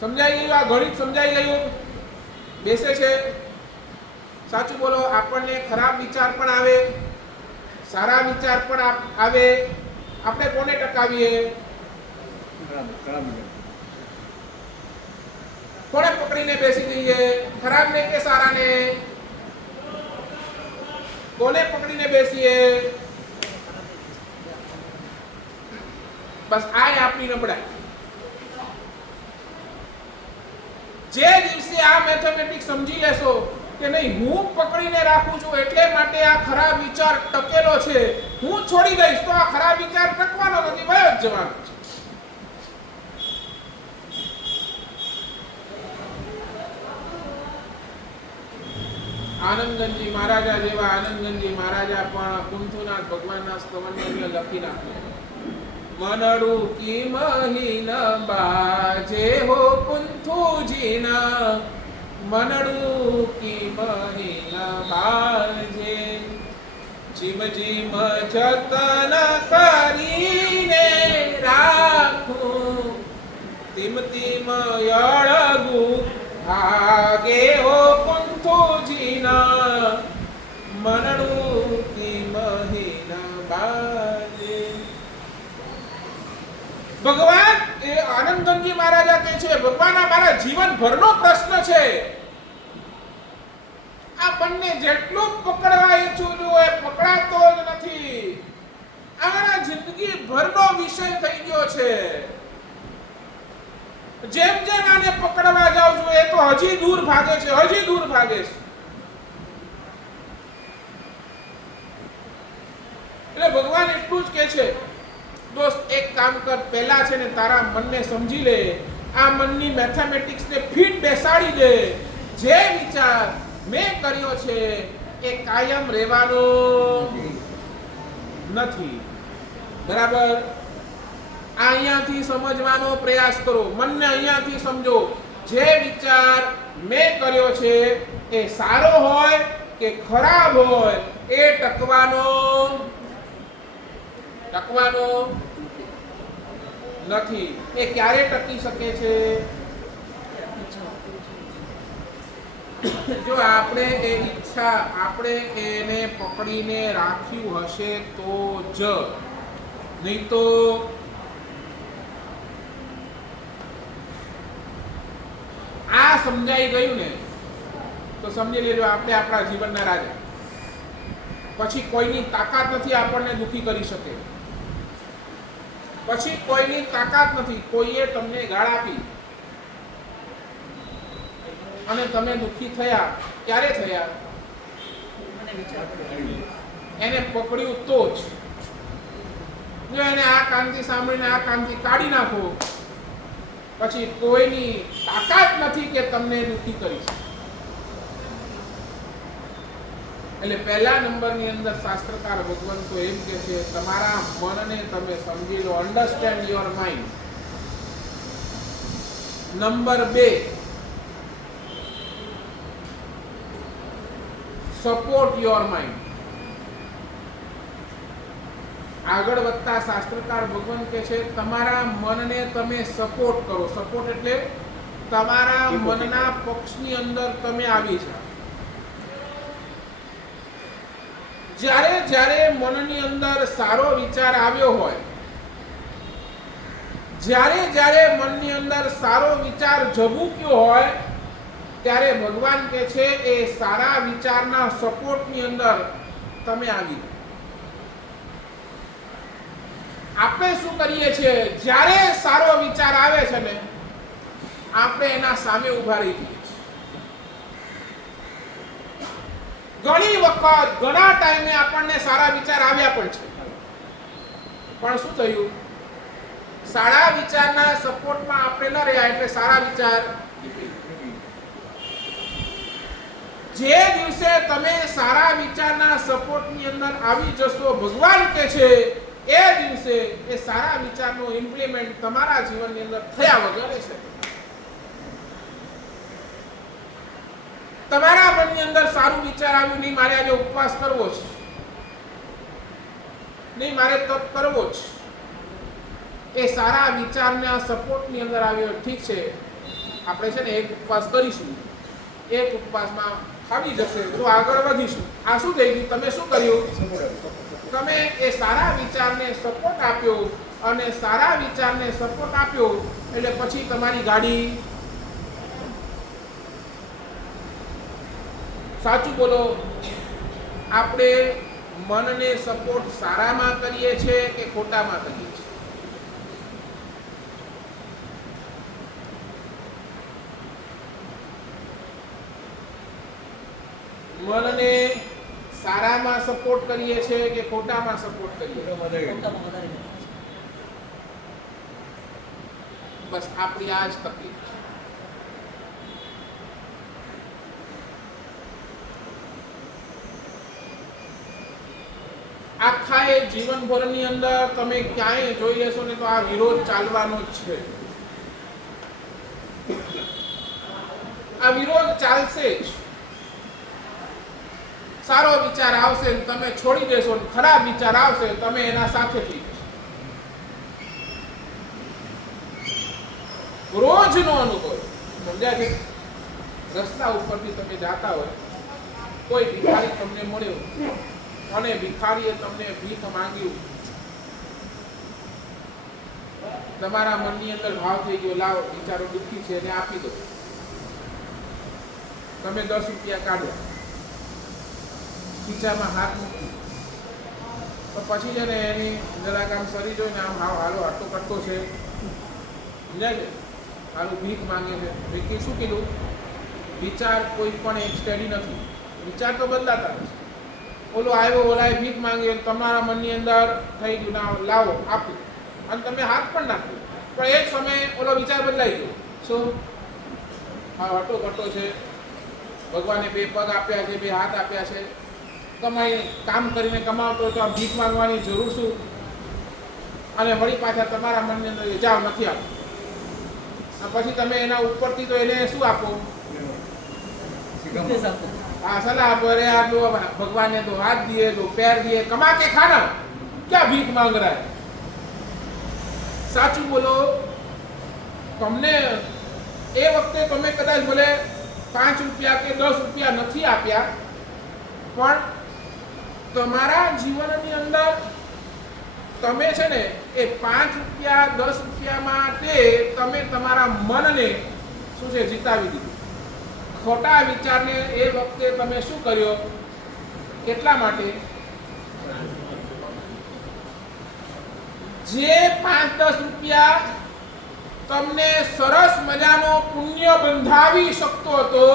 સમજાઈ ગયું? આ ગણિત સમજાઈ ગયું? બેસે છે? સાચું બોલો. આપણને ખરાબ વિચાર પણ આવે, સારા વિચાર પણ આવે. આપણે કોને ટકાવીએ? કોને પકડીને બેસી જઈએ? ખરાબ ને કે સારા ને? કોને પકડીને બેસીએ? બસ આ આપણી નબળાઈ. જે દિવસે આ મેથેમેટિક્સ સમજી લેશો કે નહીં, હું પકડીને રાખું છું એટલે માટે આ ખરાબ વિચાર ટકેલો છે, હું છોડી દઈશ તો આ ખરાબ વિચાર ટકવાનો નથી, વયો જ જવાનો છે. આનંદગંજી મહારાજા જેવા આનંદગંજી મહારાજા પણ કુંથુનાથ ભગવાનના સ્તવનની અંદર લખી નાખ્યું, મનડું કી મહીન બાજે હો કુંથુજીના, મનડું કી મહીન બાજે, જીમ જીમ જતન કરીને રાખું, તીમ તીમ યળગું આગે હો કુંથુજીના, મનડું કી મહીન બાજે. ભગવાન એ આનંદગંજી મહારાજા કહે છે, ભગવાન આ મારા જીવનભરનો પ્રશ્ન છે. આ બંને જેટલું પકડવા ઈચ્છું છું એ પકડાતો જ નથી. આ મારા જિંદગી ભરનો વિષય થઈ ગયો છે. જેમ જેમ આને પકડવા જાઉં છું એ તો હજી દૂર ભાગે છે, હજી દૂર ભાગે છે. એટલે ભગવાન એટલું જ કહે છે, દોસ્ત એક કામ કર, પહેલા છે ને તારા મનને સમજી લે, આ મનની મેથેમેટિક્સને ફિટ બેસાડી દે. જે વિચાર મેં કર્યો છે એ કાયમ રહેવાનો નથી. બરાબર? અહીંયાથી સમજવાનો પ્રયાસ કરો, મનને અહીંયાથી સમજો. જે વિચાર મેં કર્યો છે એ સારો હોય કે ખરાબ હોય, એ ટકવાનો નથી. એ ક્યારે ટકી શકે છે? જો આપણે એ ઈચ્છા આપણે એને પકડીને રાખ્યું હશે તો જ, નહીં તો આ સમજાઈ ગયું ને તો સમજી લેજો આપણે આપણા જીવનના રાજા. પછી કોઈની તાકાત નથી આપણને દુખી કરી શકે. પછી કોઈની તાકાત નથી. કોઈએ તમને ગાળ આપી અને તમે દુખી થયા, ક્યારે થયા? એને પકડ્યું તો જ. જો એને આ કાનથી સાંભળીને આ કાનથી કાઢી નાખો, પછી કોઈની તાકાત નથી કે તમને દુખી કરી શકે. એટલે પહેલા નંબરની અંદર શાસ્ત્રકાર ભગવંતો એમ કે છે, તમારા મનને તમે સમજી લો, understand your mind. Number 2, support your mind. આગળ વધતા શાસ્ત્રકાર ભગવાન કહે છે, તમારા મનને તમે સપોર્ટ કરો. સપોર્ટ એટલે તમારા મનના પક્ષની અંદર તમે આવી જાઓ. જ્યારે મનની અંદર સારો વિચાર આવ્યો હોય, જ્યારે મનની અંદર સારો વિચાર ઝબૂક્યો હોય, ત્યારે ભગવાન કહે છે એ સારા વિચારના સપોર્ટની અંદર તમે આવી. આપણે શું કરીએ છીએ? જ્યારે સારો વિચાર આવે છે ને, આપણે એના સામે ઉભા રહી જઈએ. ઘણી વખત ઘણા ટાઈમે આપણને સારા વિચાર આવ્યા પણ છે, પણ શું થયું? સારા વિચારના સપોર્ટમાં આપણે ન રહ્યા, એટલે સારા વિચાર. જે દિવસે તમે સારા વિચારના સપોર્ટની અંદર આવી જશો, ભગવાન કહે છે એ દિવસે એ સારા વિચારનું ઇમ્પ્લિમેન્ટ તમારા જીવનની અંદર થયા વગર છે. તમારા મનની અંદર સારું વિચાર આવ્યું, નહીં મારે આજે ઉપવાસ કરવો છે, નહીં મારે તપ કરવો છે, એ સારા વિચારના સપોર્ટની અંદર આવ્યો. ઠીક છે, આપણે છે ને એક ઉપવાસ કરીશું, એક ઉપવાસમાં આવી જશે તો આગળ વધીશું. આ શું થઈ ગયું? તમે શું કર્યું? તમે એ સારા વિચારને સપોર્ટ આપ્યો, અને સારા વિચારને સપોર્ટ આપ્યો એટલે પછી તમારી ગાડી. સાચું બોલો, આપણે મનને સપોર્ટ સારામાં કરીએ છીએ કે ખોટામાં કરીએ છીએ? મનને સારામાં સપોર્ટ કરીએ છીએ કે ખોટામાં સપોર્ટ કરીએ? બસ આપણી આ જ તકલીફ છે. આખા એ જીવનભરની અંદર તમે ક્યાંય જોઈ લેશો ને તો આ વિરોધ ચાલવાનો જ છે. આ વિરોધ ચાલશે જ. સારો વિચાર આવશે ને તમે છોડી દેશો, ને ખરાબ વિચાર આવશે તમે એના સાથે થઈ જશો. રોજનો અનુભવ સમજ્યા છે? રસ્તા ઉપરથી તમે જાતા હોય, કોઈ ભિખારી તમને મળ્યો અને ભિખારીએ તમને ભીખ માંગ્યું, તમારા મનની અંદર ભાવ થઈ ગયો, લાવો બિચારો દુઃખી છે એને આપી દો. તમે 10 રૂપિયા કાઢ્યા, ખીચામાં હાથ મૂકી, તો પછી છે ને એની જરાક આમ સરી જોઈને આમ હાલો આટલો કટકો છે, સમજાય છે? હાલું ભીખ માંગે છે. ભીખી શું કીધું? વિચાર કોઈ પણ એક સ્ટેડી નથી, વિચાર તો બદલાતા નથી. ઓલો આવ્યો, ઓલાએ ભીખ માંગી, તમારા મનની અંદર થઈ ગયું ના લાવો આપું, અને તમે હાથ પણ નાખ્યો, પણ એક સમયે ઓલો વિચાર બદલાઈ ગયો. શું? હા, હટો ઘટો છે, ભગવાને 2 પગ આપ્યા છે, 2 હાથ આપ્યા છે, કમાઈ કામ કરીને કમાવતો હોય તો આ ભીખ માંગવાની જરૂર શું? અને વળી પાછા તમારા મનની અંદર જાઓ નથી આપો, પછી તમે એના ઉપરથી તો એને શું આપો? ઉપદેશ આપો. हाँ सलाह पर यार तो भगवान ने तो हाथ दिए, तो पैर दिए, कमा के खाना, क्या भीख मांग रहा है? साचू बोलो, તમને એ વખતે તમે કદાચ બોલે 5 રૂપિયા કે 10 રૂપિયા નથી આપ્યા, પણ તમારા જીવનની અંદર તમે છે ને એ 5 રૂપિયા 10 રૂપિયા માટે તમે તમારા મનને શું છે જીતાવી દીધું. ખોટા વિચારને એ વખતે તમે શું કર્યો? કેટલા માટે? જે 5-10 રૂપિયા તમને સરસ મજાનો પુણ્ય બંધાવી શકતો હતો,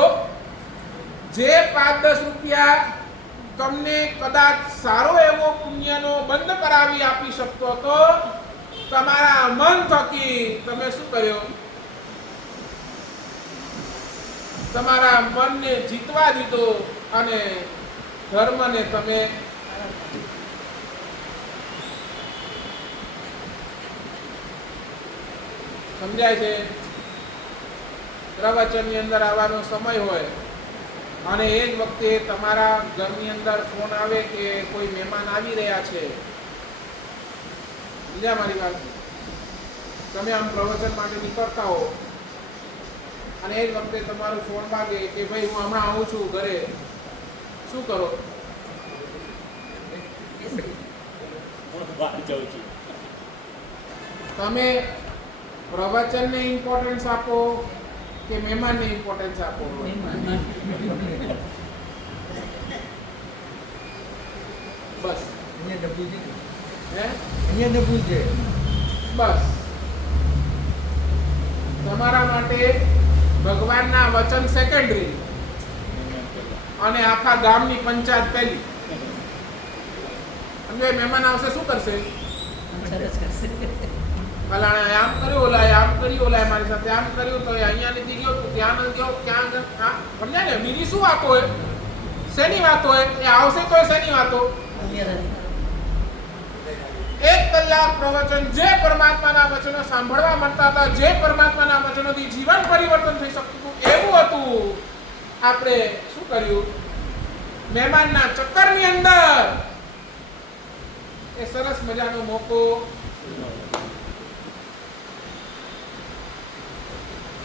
જે 5-10 રૂપિયા તમને કદાચ સારો એવો પુણ્યનો બંધ કરાવી આપી શકતો હતો, તમારા મન થકી તમે શું કર્યો? તમારા મનને જીતવા દીધો અને ધર્મને તમે સમજાય છે. પ્રવચનની અંદર આવવાનો સમય હોય અને એ જ વખતે તમારા ઘરની અંદર ફોન આવે કે કોઈ મહેમાન આવી રહ્યા છે, સમજ્યા મારી વાત? તમે આમ પ્રવચન માટે નીકળતા હો અને એ જ વખતે તમારો ફોન વાગે કે ભાઈ હું હમણાં આવું છું ઘરે, શું કરો? તમે પ્રવચનને ઇમ્પોર્ટન્સ આપો કે મહેમાનને ઇમ્પોર્ટન્સ આપો? બસ બસ તમારા માટે ભગવાનના વચન સેકન્ડરી અને આખા ગામની પંચાયત પહેલી. અને મહેમાન આવશે શું કરશે? ફલાણા આમ કર્યું, ઓલાએ આમ કર્યું, ઓલાએ મારી સાથે આમ કર્યું, તો અહીંયા નથી ગયો, તો ત્યાં નથી ગયો, ક્યાં સમજાય ને? બીજી શું વાતો હોય? શેની વાતો હોય? એ આવશે તો શેની વાતો? 1 કલાક પ્રવચન, જે પરમાત્માના વચનો સાંભળવા મળતા હતા, જે પરમાત્માના વચનોથી જીવન પરિવર્તન થઈ શકતું હતું, એવું હતું. આપણે શું કર્યું? મહેમાનના ચક્કરની અંદર એ સરસ મજાનો મોકો.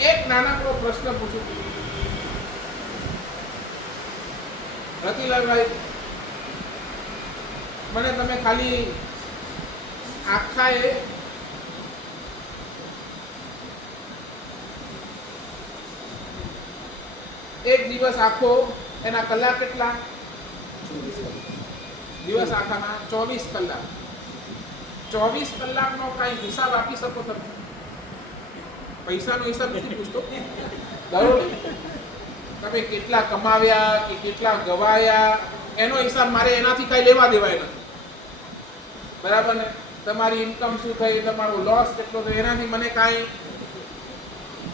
એક નાનકડો પ્રશ્ન પૂછું, રતિલાલભાઈ, મને તમે ખાલી આખા એક દિવસ આખો એના કલાક કેટલા? દિવસ આખાના 24 કલાક. 24 કલાકનો કઈ હિસાબ આપી શકો તમે? પૈસાનો હિસાબ નથી પૂછતો, બરોબર? તમે કેટલા કમાવ્યા કે કેટલા ગવાયા એનો હિસાબ મારે એનાથી કઈ લેવા દેવાય નથી, બરાબર ને? તમારી ઇન્કમ શું થઈ, તમારો લોસ કેટલો થયો, એનાથી મને કાંઈ,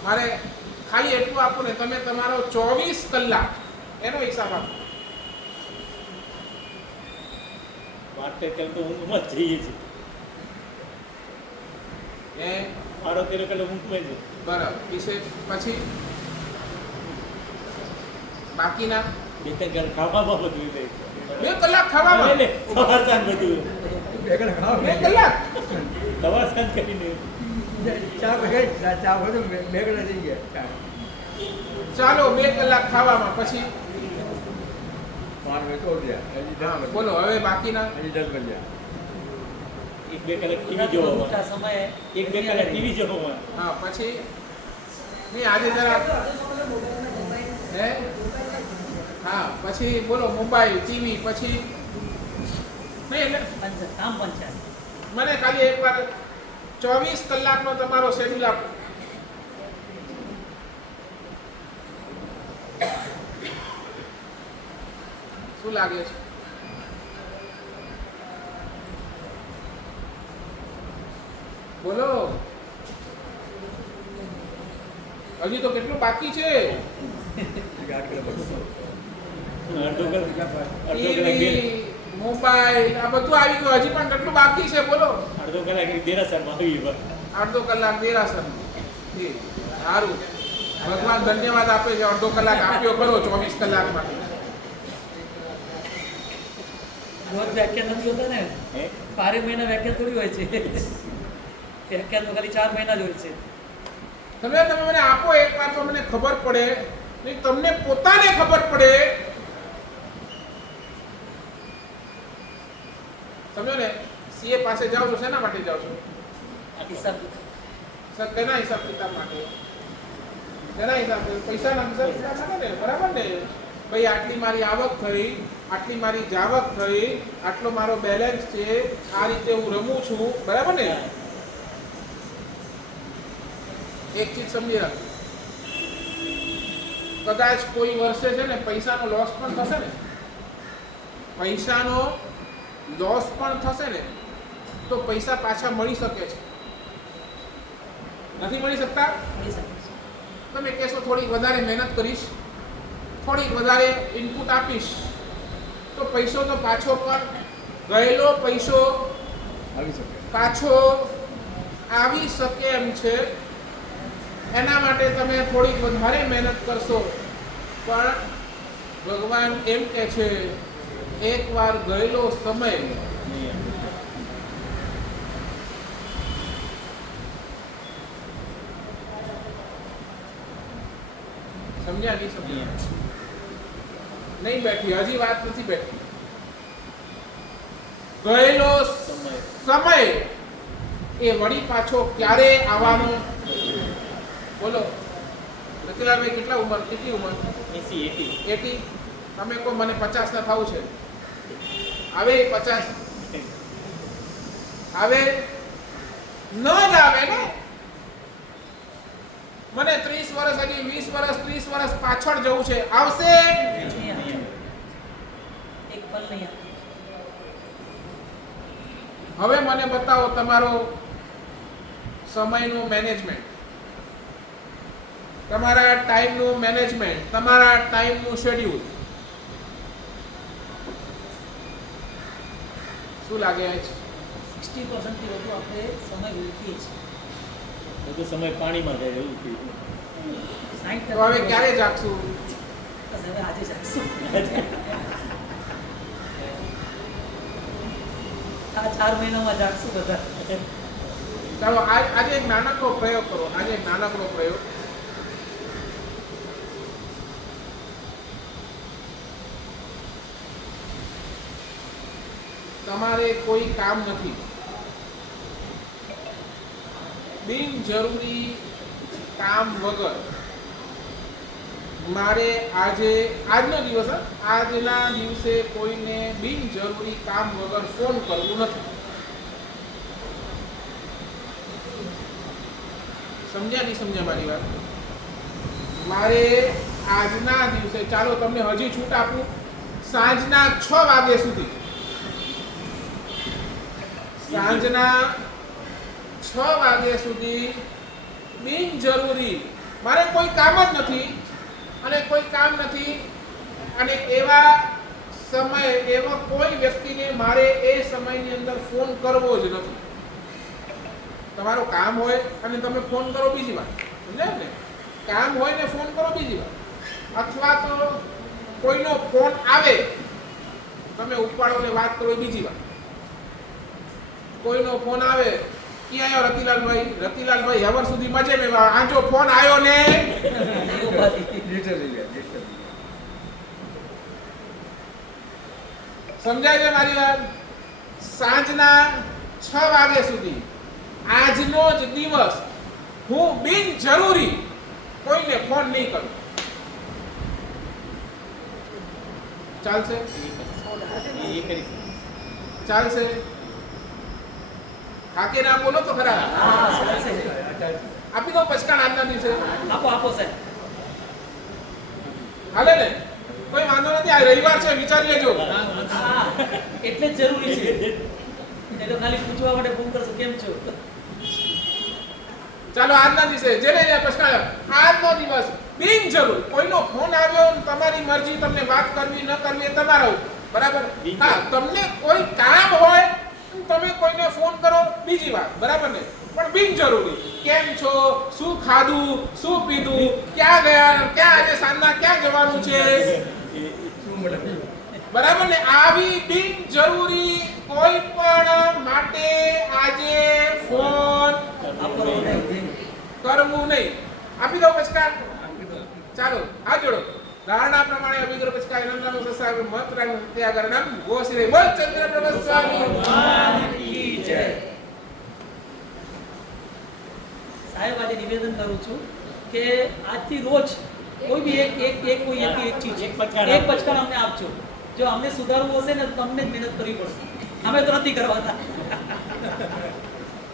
મારે ખાલી એટલું આપો ને, તમે તમારો 24 કલાક એનો હિસાબ આપો. માટે કેમ તો ઊંઘમાં જ જઈએ છીએ. એ મારો તેરે કલે ઊંઘમાં જ. બરાબર. પછી બાકીના 2 કલાક ખાવામાં બધું થઈ 2 કલાક ખાવામાં, સવાર સાંજ બધું 2 કલાક સવાર સાંજ કરીને ચાલો 2 કલાક ખાવામાં, પછી બોલો હવે બાકીના 1-2 કલાક ટીવી જોવામાં, મોટા સમયે 1-2 કલાક ટીવી જોવામાં. હા, પછી નહીં આજે જરા હે હા, પછી બોલો મોબાઈલ, ટીવી, પછી નહીં એટલે કામ પંચાયત. મને ખાલી એકવાર 24 કલાકનો તમારો શેડ્યુલ આપો. શું લાગે છે? બોલો, હજી તો કેટલું બાકી છે. અડધો કલાક ટીવી, મોબાઈલ આ બધું આવી ગયું, હજી પણ કેટલું બાકી છે બોલો. અડધો કલાક દેરાસરમાં આવી બસ. અડધો કલાક દેરાસર. સારું, ભગવાન ધન્યવાદ આપે છે, અડધો કલાક આપ્યો કરો 24 કલાકમાં. રોજ વ્યાખ્યાન નથી હોતા ને, હે 12 મહિના વ્યાખ્યાન થોડી હોય છે. વ્યાખ્યાન તો ખાલી 4 મહિના જ હોય છે. તમે મને આપો એક વાર તો મને ખબર પડે, નહીં તમને પોતાને ખબર પડે. સમજો ને, સીએ પાસે જાઓ છો શેના માટે જાઓ છો? હિસાબ સર તેના હિસાબ કિતાબ માટે, તેના હિસાબ પૈસાના હિસાબ કિતાબ માટે ને, બરાબર ને? ભાઈ આટલી મારી આવક થઈ, આટલી મારી જાવક થઈ, આટલો મારો બેલેન્સ છે, આ રીતે હું રમું છું, બરાબર ને? એક ચીજ સમજી રાખો, કદાચ કોઈ વર્ષે છે ને પૈસાનો લોસ પણ થશે ને, પૈસાનો લોસ પણ થશે ને, તો પૈસા પાછા મળી શકે છે. નથી મળી શકતા? તમે કહેશો થોડી વધારે મહેનત કરીશ, થોડીક વધારે ઇનપુટ આપીશ, તો પૈસો તો પાછો પણ ગયેલો પૈસો પાછો આવી શકે એમ છે. એના માટે તમે થોડીક વધારે મહેનત કરશો, પણ ભગવાન એમ કહે છે એકવાર ગયેલો સમય સમજ્યા? નહીં સમજ્યા? નહીં બેઠી, હજી વાત નથી બેઠી. ગયેલો સમય એ વળી પાછો ક્યારે આવવાનો? બોલો રતિલાલભાઈ, કેટલા ઉંમર, કેટલી ઉંમર? 80. તમે કહો મને 50 ના થવું છે, આવે 50? આવે ન જ આવે ને. મને 30 વર્ષ, હજી 20 વર્ષ, 30 વર્ષ પાછળ જવું છે, આવશે? એક પલ નહીં. હવે મને બતાવો તમારો સમયનું મેનેજમેન્ટ, તમારા ટાઈમનું મેનેજમેન્ટ, તમારા ટાઈમનું શેડ્યુલ. શું લાગે છે? 60% થી વધુ આપણે સમય વેડફીએ છીએ. બધો સમય પાણીમાં જાય એવું થયું. 60% તો હવે ક્યારે જાગશું? બસ હવે આજે જાગશું. આ 4 મહિનામાં જાગશું બધા. ચાલો આજે એક નાનકડો પ્રયોગ કરો. આજે એક નાનકડો પ્રયોગ. તમારે કોઈ કામ નથી, બિનજરૂરી કામ વગર મારે આજનો દિવસ, આજના દિવસે કોઈને બિનજરૂરી કામ વગર ફોન કરવું નથી. સમજ્યા નહીં સમજ્યા મારી વાત? મારે આજના દિવસે, ચાલો તમને હજી છૂટ આપું, સાંજના 6 વાગ્યા સુધી, સાંજના 6 વાગ્યા સુધી બિનજરૂરી, મારે કોઈ કામ જ નથી અને કોઈ કામ નથી, અને એવા સમય, એવા કોઈ વ્યક્તિને મારે એ સમયની અંદર ફોન કરવો જ નથી. તમારું કામ હોય અને તમે ફોન કરો બીજી વાત, સમજાય ને? કામ હોય ને ફોન કરો બીજી વાત, અથવા તો કોઈનો ફોન આવે તમે ઉપાડો ને વાત કરો બીજી વાત. કોઈનો ફોન આવે, ક્યાં આવ્યો રતિલાલભાઈ? રતિલાલભાઈ હવાર સુધી મજે મેં, આજો ફોન આવ્યો ને. સમજાય છે મારી વાત? સાંજના 6 વાગ્યા સુધી આજનો જ દિવસ હું બિનજરૂરી કોઈને ફોન નહીં કરું. ચાલશે? ચાલશે? કાકે ના બોલો તો ખરા. હા, ચાલશે. આપી દો પચકાણ આજના દિવસે. આપો સાહેબ. હાલે ને? કોઈ વાંધો નથી, આ રવિવાર છે, વિચારી લેજો. હા, એટલે જ જરૂરી છે. એ તો ખાલી પૂછવા માટે ફોન કરશો કેમ છો. ચાલો આજના દિવસે જેને પ્રશ્ન આજનો દિવસ બિનજરૂર કોઈનો ફોન આવ્યો ને તમારી મરજી તમને વાત કરવી ન કરવી એ તમારા ઉપર, બરાબર? હા, તમને કોઈ કામ હોય તમે કોઈને ફોન કરો બીજી વાત, બરાબર ને? પણ બિનજરૂરી કેમ છો, શું ખાધું, શું પીધું, ક્યાં ગયા, ક્યાં આજે સાંજના ક્યાં જવાનું છે, બરાબર ને? આવી બિનજરૂરી કોઈ પણ માટે આજે ફોન કરવું નહીં. આપી દો પચકાર. ચાલો હાથ જોડો. ધારણા પ્રમાણે અભિગ્રહ પચકાર નંદનો સસાવ મત રાગ ત્યાગરણમ ગોશ્રી બોલ ચંદ્રપ્રભ સ્વામી ભગવાન કી જય. સાહેબ, આજે નિવેદન કરું છું કે આજથી રોજ કોઈ બી એક કોઈ એક ચીજ એક પચકાર અમને આપજો. જો અમને સુધારવું હશે ને તો અમને જ મહેનત કરવી પડશે, અમે તો નથી કરવાના.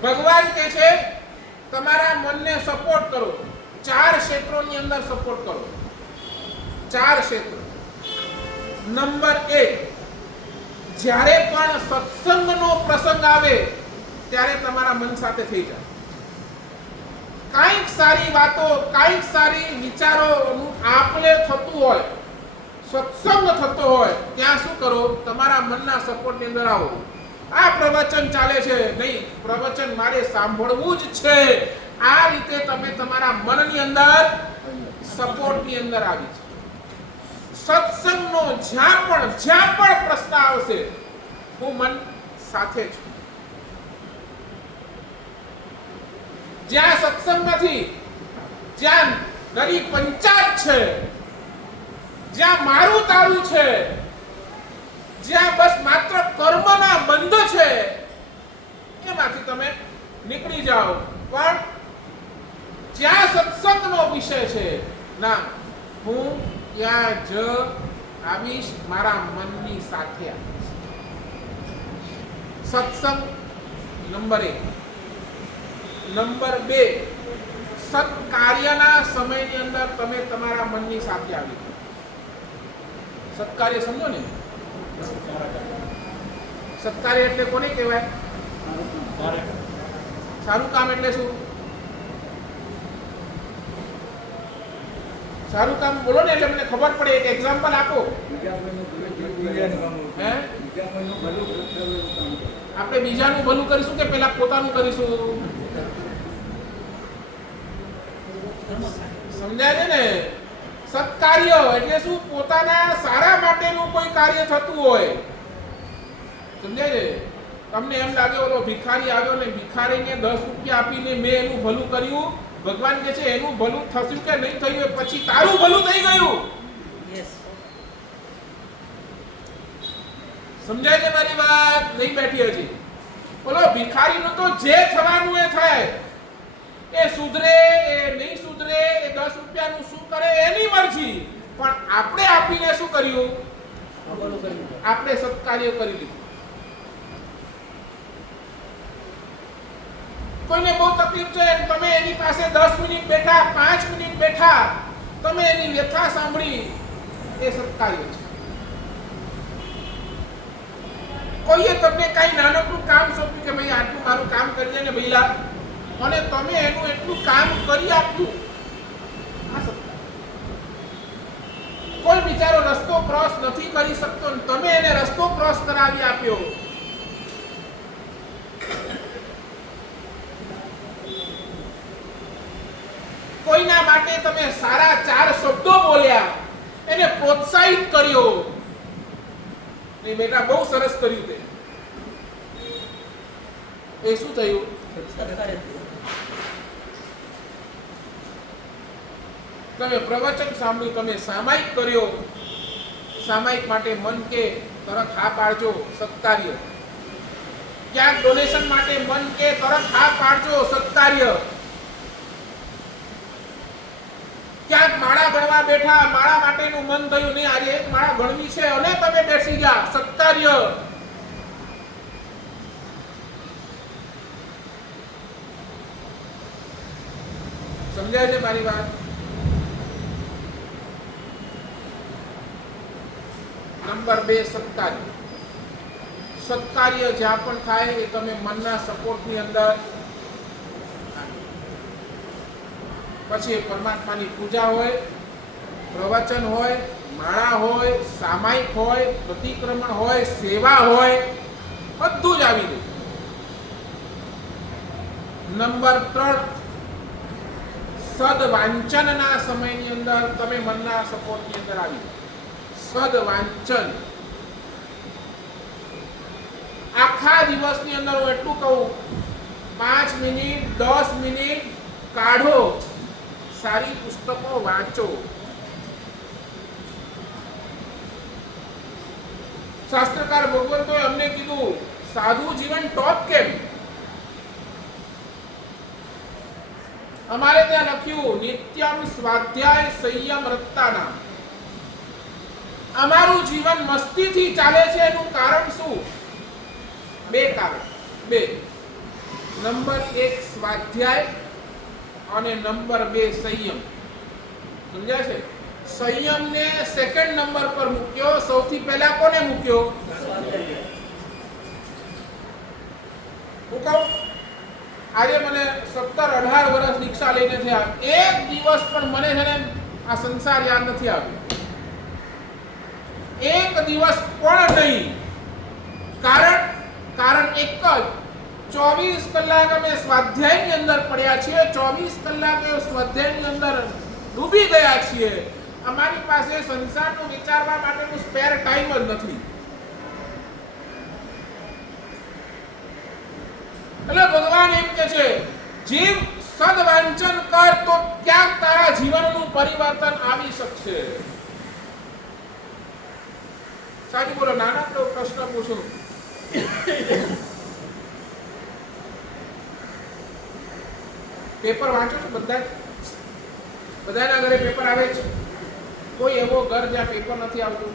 ભગવાન કહે છે તમારા મનને સપોર્ટ કરો, 4 ક્ષેત્રોની અંદર સપોર્ટ કરો. 4 ક્ષેત્રો. નંબર 1, જ્યારે પણ સત્સંગનો પ્રસંગ આવે ત્યારે તમારા મન સાથે થઈ જાય. કાંઈક સારી વાતો, કાંઈક સારી વિચારોનું આપલે થતું હોય, સત્સંગ થતો હોય, ત્યાં શું કરો? તમારા મનના સપોર્ટની અંદર આવો. આ પ્રવચન ચાલે છે, નહીં, પ્રવચન મારે સાંભળવું જ છે. આ રીતે તમે તમારા મનની અંદર સપોર્ટની અંદર આવી છે. સત્સંગનો જ્યાં પણ પ્રશ્ન આવશે, હું મન સાથે છું. જ્યાં સત્સંગ નથી, જ્યાં નરી પંચાયત છે, જ્યાં મારું તારું છે, જ્યાં બસ માત્ર કર્મના બંધ છે, એમાંથી તમે નીકળી જાઓ. પણ જ્યાં સત્સંગનો વિષય છે, ના, હું ત્યાં જ આવીશ, મારા મનની સાથે આવીશ. સત્સંગ નંબર 1. નંબર 2, સત્કાર્યના સમયની અંદર તમે તમારા મનની સાથે આવી. સત્કાર્ય સમજો ને? સત્કાર્ય એટલે કોને કહેવાય? સારું કામ એટલે શું? સારું કામ બોલો ને એટલે મને ખબર પડે. એક એક્ઝામ્પલ આપો. આપણે બીજાનું ભલું કરીશું કે પેલા પોતાનું કરીશું? સમજાય છે ને? સત્કાર્ય એટલે શું? પોતાના સારા માટેનું કોઈ કાર્ય થતું હોય. સમજાય છે? તમને એમ લાગે ઓલો ભિખારી આવ્યો ને ભિખારીને 10 રૂપિયા આપીને મેં એનું ભલું કર્યું. ભગવાન કહે છે એનું ભલું થયું કે નહીં થયું, પછી તારું ભલું થઈ ગયું. સમજાય છે મારી વાત? નહીં બેઠી હજી. ઓલો ભિખારીનું તો જે થવાનું એ થાય. એ સુધરે એ નહીં સુધરે, એ 10 રૂપિયાનું શું કરે એની મરજી. પણ આપણે આપીને શું કર્યું? આપણે સત્કાર્ય કરી લીધું. કોઈને બહુ તકલીફ છે, તમે એની પાસે 10 મિનિટ બેઠા, 5 મિનિટ બેઠા, તમે એની વ્યથા સાંભળી, એ સત્કાર્ય છે. કોઈએ તમને કઈ નાનકડું કામ સોંપ્યું કે ભાઈ આટલું મારું કામ કરી દે ને ભઈલા, અને તમે એનું એટલું કામ કરી આપ્યું, આ સત્કાર્ય. કોઈ બિચારો રસ્તો ક્રોસ નથી કરી શકતો ને તમે એને રસ્તો ક્રોસ કરાવી આપ્યો. કોઈના માટે તમે સારા 4 શબ્દો બોલ્યા, એને પ્રોત્સાહિત કર્યો. નહીં બેટા બહુ સરસ કર્યું તે. એ શું થયું? તમે પ્રવચન સાંભળ્યું, તમે સામાયિક કર્યો. સામાયિક માટે મન કે તરત હા પાડજો, સત્કાર્ય. ક્યાંક ડોનેશન માટે મન કે તરત હા પાડજો, સત્કાર્ય. ક્યાંક માળા ગણવા બેઠા, માળા માટેનું મન થયું નહીં આજે એક માળા ગણવી છે અને તમે બેસી ગયા, સત્કાર્ય. સમજાય છે મારી વાત? નંબર 2, સત્કાર્ય. સત્કાર્ય જ્યાં પણ થાય એ તમે મનના સપોર્ટની અંદર. પછી એ પરમાત્માની પૂજા હોય, પ્રવચન હોય, માળા હોય, સામાયિક હોય, પ્રતિક્રમણ હોય, સેવા હોય, બધું જ આવી ગયું. નંબર 3, સદવાંચનના સમયની અંદર તમે મનના સપોર્ટની અંદર આવી સદવાંચન. આખા દિવસની અંદર હું એટલું કહું, 5 મિનિટ 10 મિનિટ કાઢો, સારી પુસ્તકો વાંચો. શાસ્ત્રકાર ભગવંતોએ અમને કીધું સાધુ જીવન ટોપ કેમ? અમારે ત્યાં લખ્યું નિત્યમ સ્વાધ્યાય સંયમ રત્તાના. અમારું જીવન મસ્તીથી ચાલે છે એનું કારણ શું? 2 કારણ. 2. નંબર 1 સ્વાધ્યાય અને નંબર 2 સંયમ. સમજાય છે? સંયમને સેકન્ડ નંબર પર મૂક્યો, સૌથી પહેલા કોને મૂક્યો? હું કહું, આજે મને 17-18 વર્ષ દીક્ષા લઈને થયા, એક દિવસ પણ મને છે ને આ સંસાર યાદ નથી આવ્યો. એક દિવસ પણ નહીં. કારણ એક જ, 24 કલાક અમે સ્વાધ્યાયની અંદર પડ્યા છીએ, 24 કલાક સ્વાધ્યાયની અંદર ડૂબી ગયા છીએ. અમારી પાસે સંસારનું વિચારવા માટેનું સ્પેર ટાઈમ જ નથી. એટલે ભગવાન એમ કે છે, જીવ સદવાંચન કર તો ક્યાંક તારા જીવનનું પરિવર્તન આવી શકશે. સાચું બોલો. નાનકડો પ્રશ્ન પૂછું, પેપર વાંચો છો બધા? બધાના ઘરે પેપર આવે છે? કોઈ એવો ઘર જ્યાં પેપર નથી આવતું?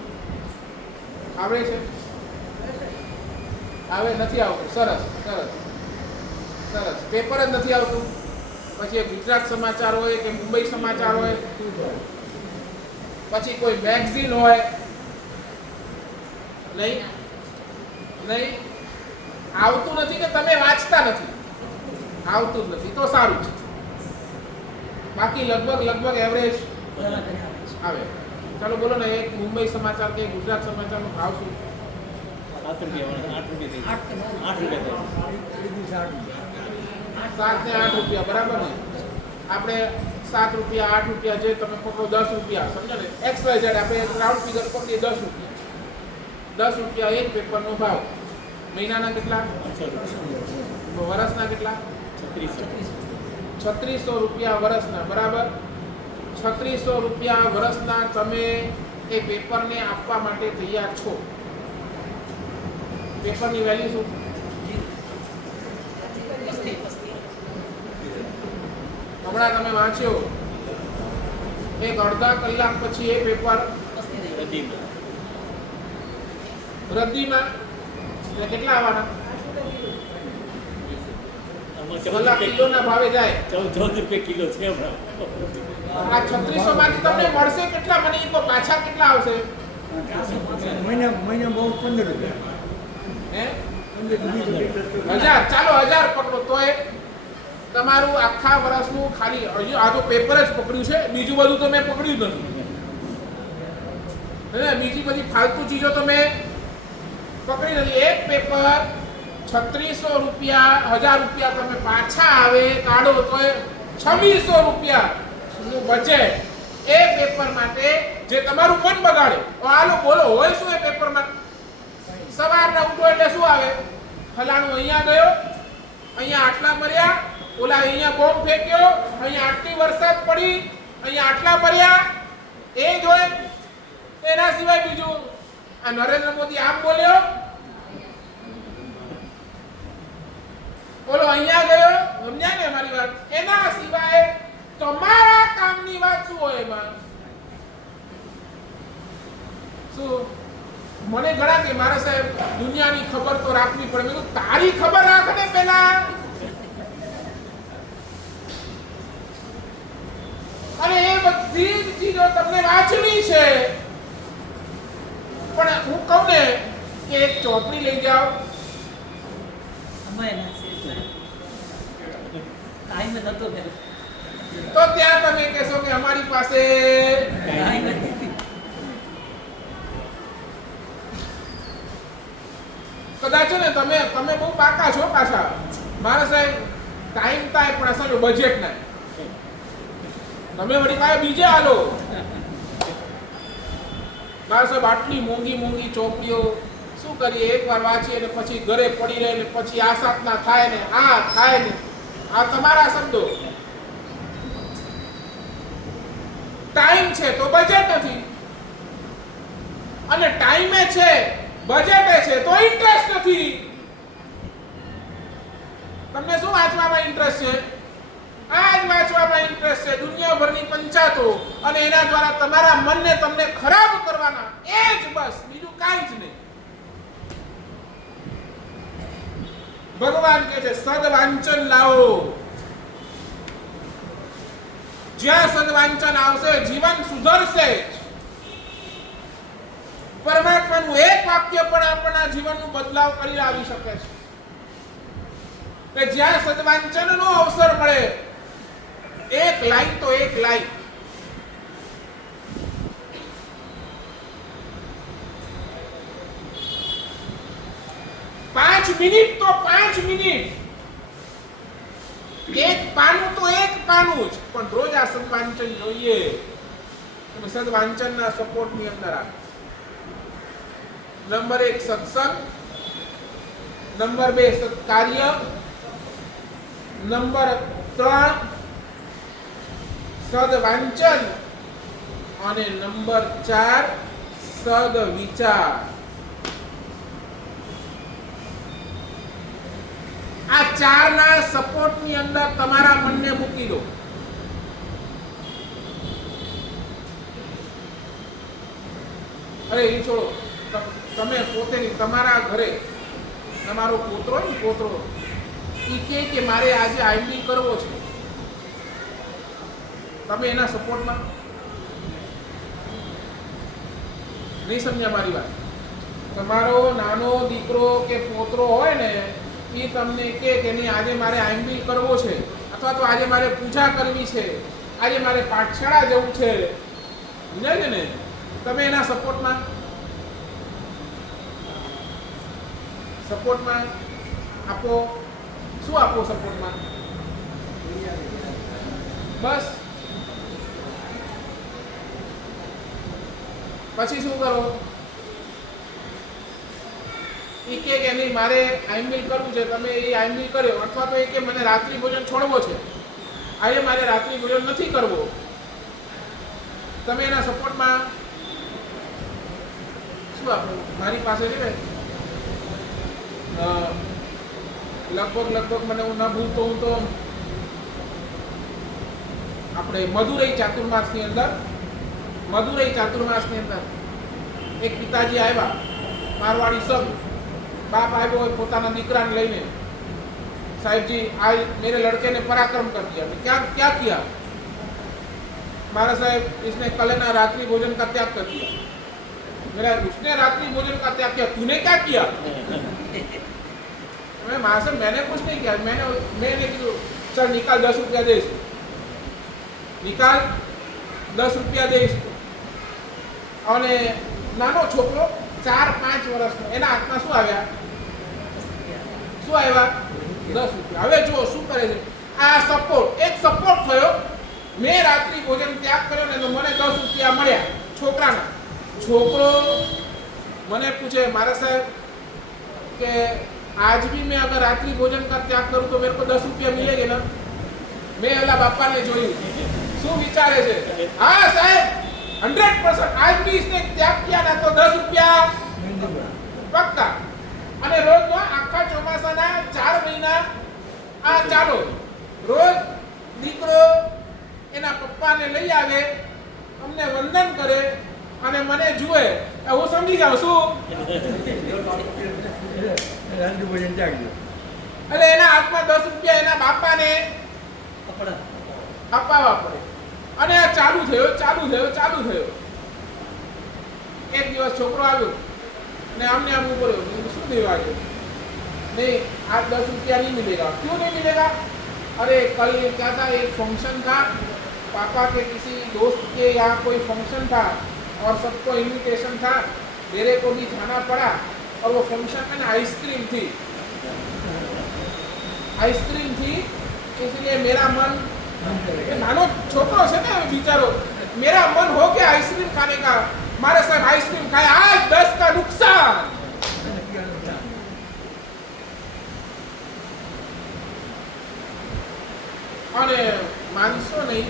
આવે છે? આવે નથી આવતું? સરસ સરસ સરસ. પેપર જ નથી આવતું. પછી ગુજરાત સમાચાર હોય કે મુંબઈ સમાચાર હોય, પછી કોઈ મેગઝીન હોય, નહીં નહીં આવતું નથી કે તમે વાંચતા નથી? આવતું જ નથી તો સારું છે. બાકી લગભગ એવરેજ આવે. ચાલો બોલો ને, એક મુંબઈ સમાચાર કે ગુજરાત સમાચારનો ભાવ શું? 8 રૂપિયા. 7 ને 8 રૂપિયા, બરાબર ને? આપણે 7 રૂપિયા 8 રૂપિયા જે તમે પકડો, 10 રૂપિયા, સમજો ને? XYZ આપણે રાઉન્ડ ફિગર પકડીએ 10 રૂપિયા. 10 રૂપિયા એક પેપરનો ભાવ. મહિનાના કેટલા? વર્ષના કેટલા? 3600 રૂપિયા વર્ષના, બરાબર? 3600 રૂપિયા વર્ષના તમે એ પેપરને આપવા માટે તૈયાર છો. પેપરની વેલ્યુ શું? હમણાં તમે વાંચ્યો, એક અડધા કલાક પછી એ પેપર રદ્દીમાં. એટલે કેટલા આવવાના? કલાક કિલોના ભાવે જાય. 14 રૂપિયા કિલો છે હમણાં. આ 3600 માંથી તમને મળશે કેટલા? મને ઈ કહો, પાછા કેટલા આવશે? મહિના બહુ 15 રૂપિયા. હે 1000. ચાલો 1000 પકડો તો એ તમારું આખા વર્ષનું ખાલી. હજુ આ તો પેપર જ પકડ્યું છે, બીજું બધું તો મેં પકડ્યું નથી. બીજી બધી ફાલતુ ચીજો તો મેં પકડી નથી. એક પેપર 3600 રૂપિયા, 1000 રૂપિયા તમે પાછા આવે કાઢો તો એ 2600 રૂપિયાનું બજેટ એ પેપર માટે જે તમારું મન બગાડે. હાલો બોલો, હોય શું એ પેપરમાં? સવારના ઉઠો એટલે શું આવે? ફલાણું અહીંયા ગયો, અહીંયા આટલા મર્યા, ઓલા અહીંયા બોમ્બ ફેંક્યો, અહીંયા આટલી વરસાદ પડી, અહીંયા આટલા મર્યા. એ જ હોય. એના સિવાય બીજું આ નરેન્દ્ર મોદી આમ બોલ્યો, બોલો અહીંયા ગયો, સમજ્યા ને મારી વાત? એના સિવાય તમારા કામની વાત શું હોય એમાં? શું? મને ઘણા કે મારા સાહેબ દુનિયાની ખબર તો રાખવી પડે. મેં તારી ખબર રાખ ને પેલા. અને એ બધી જ ચીજો તમને વાંચવી છે. પણ હું કહું ને કે એક ચોપડી લઈ જાઓ. સમય નથી, ટાઈમ નતો. તો ત્યાં તમે કહેશો કે અમારી પાસે કાંઈ નથી. કદાચ ને તમે બહુ પાકા છો પાછા. મારા સાહેબ ટાઈમ થાય પણ અસલ બજેટ ના. તમે વળી પાસે બીજે હાલો. મારા સાહેબ આટલી મોંઘી ચોપડીઓ શું કરીએ, એકવાર વાંચીએ ને પછી ઘરે પડી રહે ને પછી આ સાતના થાય ને આ થાય ને આ તમારા શબ્દો. ટાઈમ છે તો બજેટ નથી, અને ટાઈમે છે બજેટે છે તો ઇન્ટરેસ્ટ નથી. તમને શું વાંચવામાં ઇન્ટરેસ્ટ છે? આ જ વાંચવામાં ઇન્ટરેસ્ટ છે. દુનિયાભરની પંચાતો અને એના દ્વારા તમારા મનને તમને ખરાબ કરવાના, એ જ બસ, બીજું કાંઈ જ નહીં. ભગવાન કહે છે સદવાંચન લાવો. જ્યાં સદવાંચન આવશે જીવન સુધરશે. પરમાત્માનું એક વાક્ય પણ આપણા જીવનનું બદલાવ કરી આવી શકે છે. કે જ્યાં સદવાંચનનો અવસર મળે, એક લાઈન તો એક લાઈન. પાંચ મિનિટ તો 5 મિનિટ, એક પાનું તો એક પાનું જ, પણ રોજ આ સદવાંચન જોઈએ. તમે સદવાંચનના સપોર્ટની અંદર આ નંબર 1 સત્સંગ, નંબર 2 સત્કાર્ય, નંબર 3 સદવાંચન અને નંબર 4 સદવિચાર. આ ચારના સપોર્ટની અંદર તમારા મનને મૂકી દો. અરે એ છોડો, તમે પોતે તમારા ઘરે તમારો પોતરો એ કે મારે આજે આઈબી કરવો છે, તમે એના સપોર્ટમાં નહીં સમજ્યા મારી વાત. તમારો નાનો દીકરો કે પોતરો હોય ને, એ તમને કે નહીં આજે મારે આઈબી કરવો છે, અથવા તો આજે મારે પૂજા કરવી છે, આજે મારે પાઠશાળા જવું છે, સમજાય છે ને? તમે એના સપોર્ટમાં આપો. શું આપો સપોર્ટમાં? બસ. પછી શું કરો? એ કે નહીં મારે આઈએમબી કરવું છે, તમે એ આઈએમબી કર્યો, અથવા તો એ કે મને રાત્રિ ભોજન છોડવો છે, આજે મારે રાત્રિ ભોજન નથી કરવો. તમે એના સપોર્ટમાં શું આપો? મારી પાસે છે લગભગ મને હું ન ભૂલતો હું તો આપણે મધુરઈ ચાતુર્માસની અંદર એક પિતાજી આવ્યા, મારવાડી સંઘ, બાપ આવ્યો હોય પોતાના દીકરાને લઈને, साहिब जी आज मेरे लड़के ने पराक्रम कर दिया. क्या किया? महाराज साहब इसने कल ना रात्रि भोजन का त्याग कर दिया. मेरा उसने रात्रि भोजन का त्याग किया, तूने क्या किया? मैं महाराज साहब मैंने कुछ नहीं किया. मैंने चल निकाल 10 रुपया दे इसको, निकाल 10 रुपया दे इसको. और नानो छोकरो 4-5 વર્ષનો, એના હાથમાં શું આવ્યા? 10 રૂપિયા. હવે જો શું કરે છે આ સપોર્ટ, એક સપોર્ટ થયો. મેં રાત્રિ ભોજન ત્યાગ કર્યો ને તો મને 10 રૂપિયા મળ્યા છોકરાના. છોકરો મને પૂછे मारा साहब કે आज भी मैं अगर रात्रि भोजन का त्याग करूं तो मेरे को 10 रुपया मिलेंगे ना? मैं वाला बापा ने जोયું શું વિચારે છે? हाँ साहब 100% आज भी इसने त्याग किया ना तो 10 रुपया पक्का. અને રોજનો આખા ચોમાસાના 4 મહિના આ ચાલો. રોજ દીકરો એના પપ્પાને લઈ આવે, અમને વંદન કરે અને મને જુએ, હું સમજી જાઉં શું એટલે એના હાથમાં 10 રૂપિયા એના બાપાને અપાવવા પડે. અને આ ચાલુ થયો. એક દિવસ છોકરો આવ્યો ने हमने अब ऊपर शू देवा नहीं, आज 10 रुपया नहीं मिलेगा. क्यों नहीं मिलेगा? अरे कल क्या था, एक फंक्शन था, पापा के किसी दोस्त के यहाँ कोई फंक्शन था और सबको इनविटेशन था, मेरे को भी जाना पड़ा। और वो फंक्शन में ना आइसक्रीम थी, इसलिए मेरा मन, नानो छोकरो से ना बिचारो, मेरा मन हो गया आइसक्रीम खाने का। मारे साहब आइसक्रीम खाया, आज 10 का नुकसान। અને માનશો નહીં,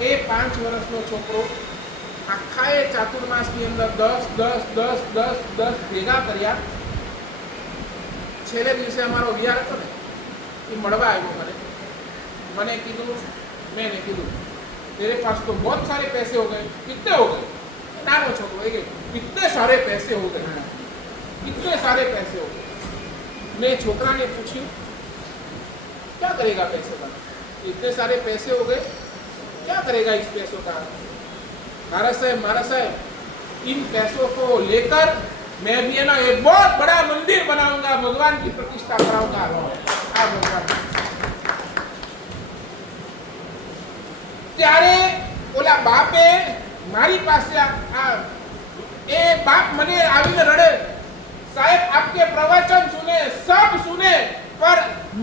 એ 5 વર્ષનો છોકરો આખા એ ચાતુર્માસની અંદર 10 ભેગા કર્યા। છેલ્લે દિવસે અમારો વિહાર હતો ને, એ મળવા આવ્યો મને કીધું, મેં કીધું तेरे पास तो बहुत सारे पैसे हो गए, कितने हो गए? नानो छोकरो એ કે कितने सारे पैसे हो गए, कितने सारे पैसे हो गए। मैं छोकरा ने पूछी क्या करेगा पैसे का, इतने सारे पैसे हो गए, क्या करेगा इस पैसों का? महाराज साहब इन पैसों को लेकर मैं भी है ना एक बहुत बड़ा मंदिर बनाऊंगा, भगवान की प्रतिष्ठा कराऊंगा। भगवान ત્યારે ઓલા બાપે મારી પાસે એ બાપ મને આવીને રડે, साहब आपके प्रवचन सुने, सब सुने, पर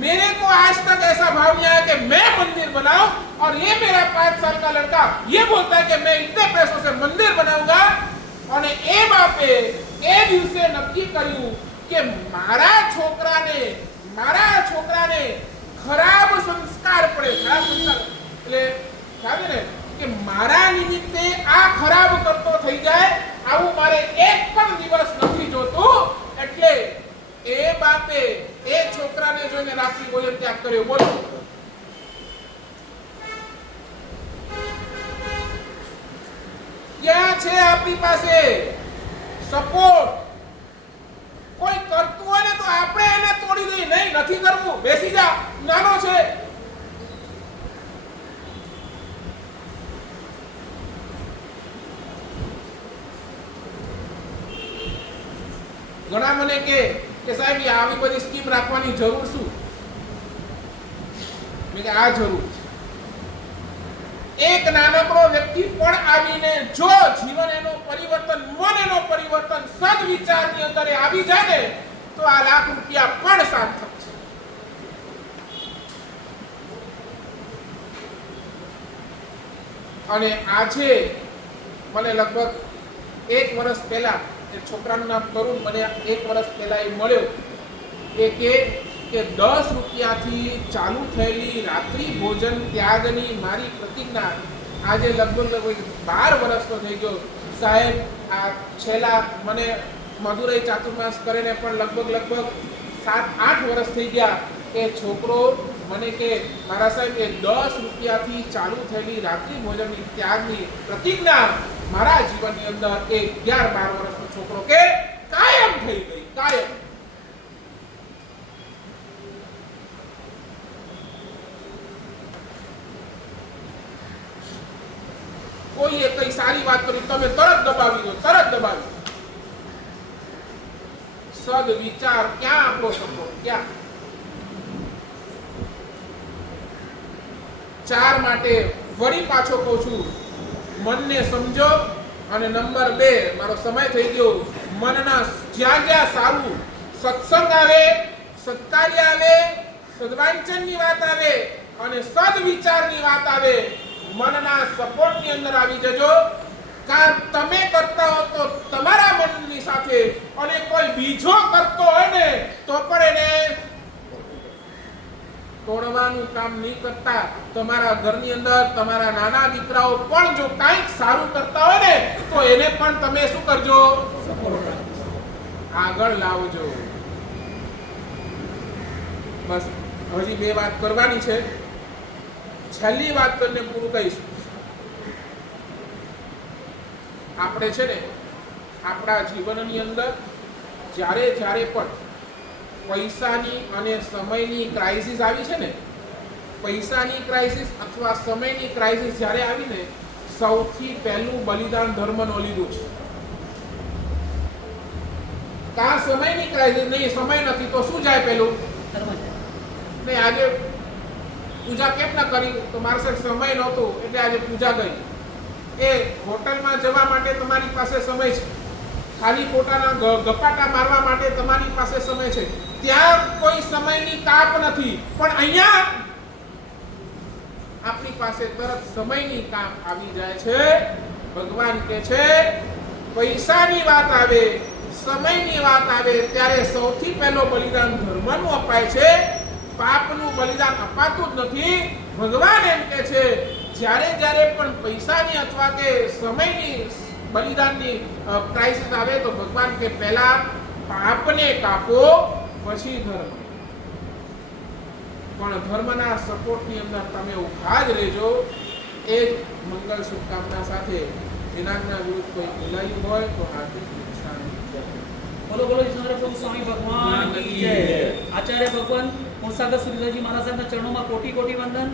मेरे को आज तक ऐसा भाव नहीं आया कि मैं मंदिर बनाऊं, और ये मेरा 5 साल का लड़का ये बोलता है कि मैं इतने पैसों से मंदिर बनाऊंगा। और ए बापे ए दिवसे नक्की कर्યું કે મારા છોકરાને ખરાબ સંસ્કાર પડે, ખરાબ સંસ્કાર એટલે ખ્યાલ ને કે મારા નિમિત્તે આ ખરાબ કરતો થઈ જાય, આવું મારે એક પણ દિવસ નથી જોતું। એટલે એ બાપે એ છોકરાને જોઈને રાત્રિ ભોજન ત્યાગ કર્યો। બોલો, ક્યાં છે આપણી પાસે સપોર્ટ? કોઈ કરતું હોય ને તો આપણે એને તોડી દઈએ, નહીં નથી કરવું, બેસી જા, નાનો છે। ઘણા મને કે સાહેબ આવી બધી સ્કીમ રાખવાની જરૂર શું? મેં કે આ જરૂર છે। એક નાનકડો વ્યક્તિ પણ આવીને જો જીવન એનો પરિવર્તન, મન એનો પરિવર્તન સદવિચારની અંદર આવી જાય ને, તો આ લાખ રૂપિયા પણ સાર્થક છે। અને આજે મને લગભગ 1 વર્ષ પહેલા છોકરાનું નામ તરુણ, મને 1 વર્ષ પહેલા એ મળ્યો, એ કે 10 રૂપિયાથી ચાલુ થયેલી રાત્રિ ભોજન ત્યાગની મારી પ્રતિજ્ઞા આજે લગભગ 12 વર્ષનો થઈ ગયો। સાહેબ આ છેલ્લા મને મધુરાઈ ચાતુર્માસ કરીને પણ લગભગ 7-8 વર્ષ થઈ ગયા। એ છોકરો મને કે મારા સાહેબ એ 10 રૂપિયાથી ચાલુ થયેલી રાત્રિ ભોજનની ત્યાગની પ્રતિજ્ઞા મારા જીવનની અંદર એ 11-12 વર્ષનો છોકરો કે કાયમ થઈ ગઈ, કાયમ। કોઈએ કઈ સારી વાત કરી, તમે તરત દબાવી દો, તરત દબાવી દો। સદ વિચાર ક્યાં આપણો સપોર્ટ, ક્યાં? 4 માટે વળી પાછો કહું છું, મનને સમજો। અને નંબર 2, મારો સમય થઈ ગયો, મનના જ્યાં સારું સત્સંગ આવે, સત્કાર્ય આવે, સદવાંચનની વાત આવે અને સદવિચારની વાત આવે, મનના સપોર્ટની અંદર આવી જજો। કા તમે કરતા હો તો તમારા મનની સાથે, અને કોઈ બીજો કરતો હોય ને તો પણ એને તોડવાનું કામ નહીં કરતા। તમારા ઘરની અંદર તમારા નાના દીકરાઓ પણ જો કંઈક સારું કરતા હોય ને તો એને પણ તમે શું કરજો, આગળ લાવજો। બસ હજી 2 વાત કરવાની છે, છેલ્લી વાત કરીને પૂરું કહીશ। આપણે છે ને આપણા જીવનની અંદર જ્યારે પણ પૈસાની અને સમયની ક્રાઇસિસ આવી છે ને, પૈસાની ક્રાઇસિસ અથવા સમયની ક્રાઇસિસ જ્યારે આવી ને, સૌથી પહેલું બલિદાન ધર્મનો લીધું છે। કા સમયની ક્રાઇસિસ નહીં, સમય નથી તો શું જાય પહેલું? નહીં, આજે પૂજા કેમ ન કરી? તો મારી સાથે સમય નહોતો એટલે આજે પૂજા ગઈ. એ હોટલમાં જવા માટે તમારી પાસે સમય છે, ખાલી પોતાના ગપાટા મારવા માટે તમારી પાસે સમય છે, ત્યાં કોઈ સમયની કાપ નથી. પણ અહીંયા આપણી પાસે તરત સમયની કાપ આવી જાય છે. ભગવાન કહે છે પૈસાની વાત આવે, સમયની વાત આવે ત્યારે સૌથી પહેલો બલિદાન ધર્મનું અપાય છે, પાપનું બલિદાન અપાતું જ નથી. ભગવાન એમ કહે છે જ્યારે જ્યારે પણ પૈસાની અથવા કે સમયની બલિદાનની ક્રાઇસિસ આવે તો ભગવાન કે પહેલા પાપને કાપો પછી ધર્મ. પણ ધર્મના સપોર્ટની અંદર તમે ઉભા જ રહેજો. એ જ મંગલ શુભકામના સાથે દિનાંકના વિરુદ્ધ કોઈ બોલાયું હોય તો હાથે બોલો બોલો ઈશ્વર પ્રભુ સ્વામી ભગવાન કી જય. આચાર્ય ભગવાન મોસાગર સુરીલાજી મહારાજ સાહેબના ચરણોમાં કોટી કોટી વંદન.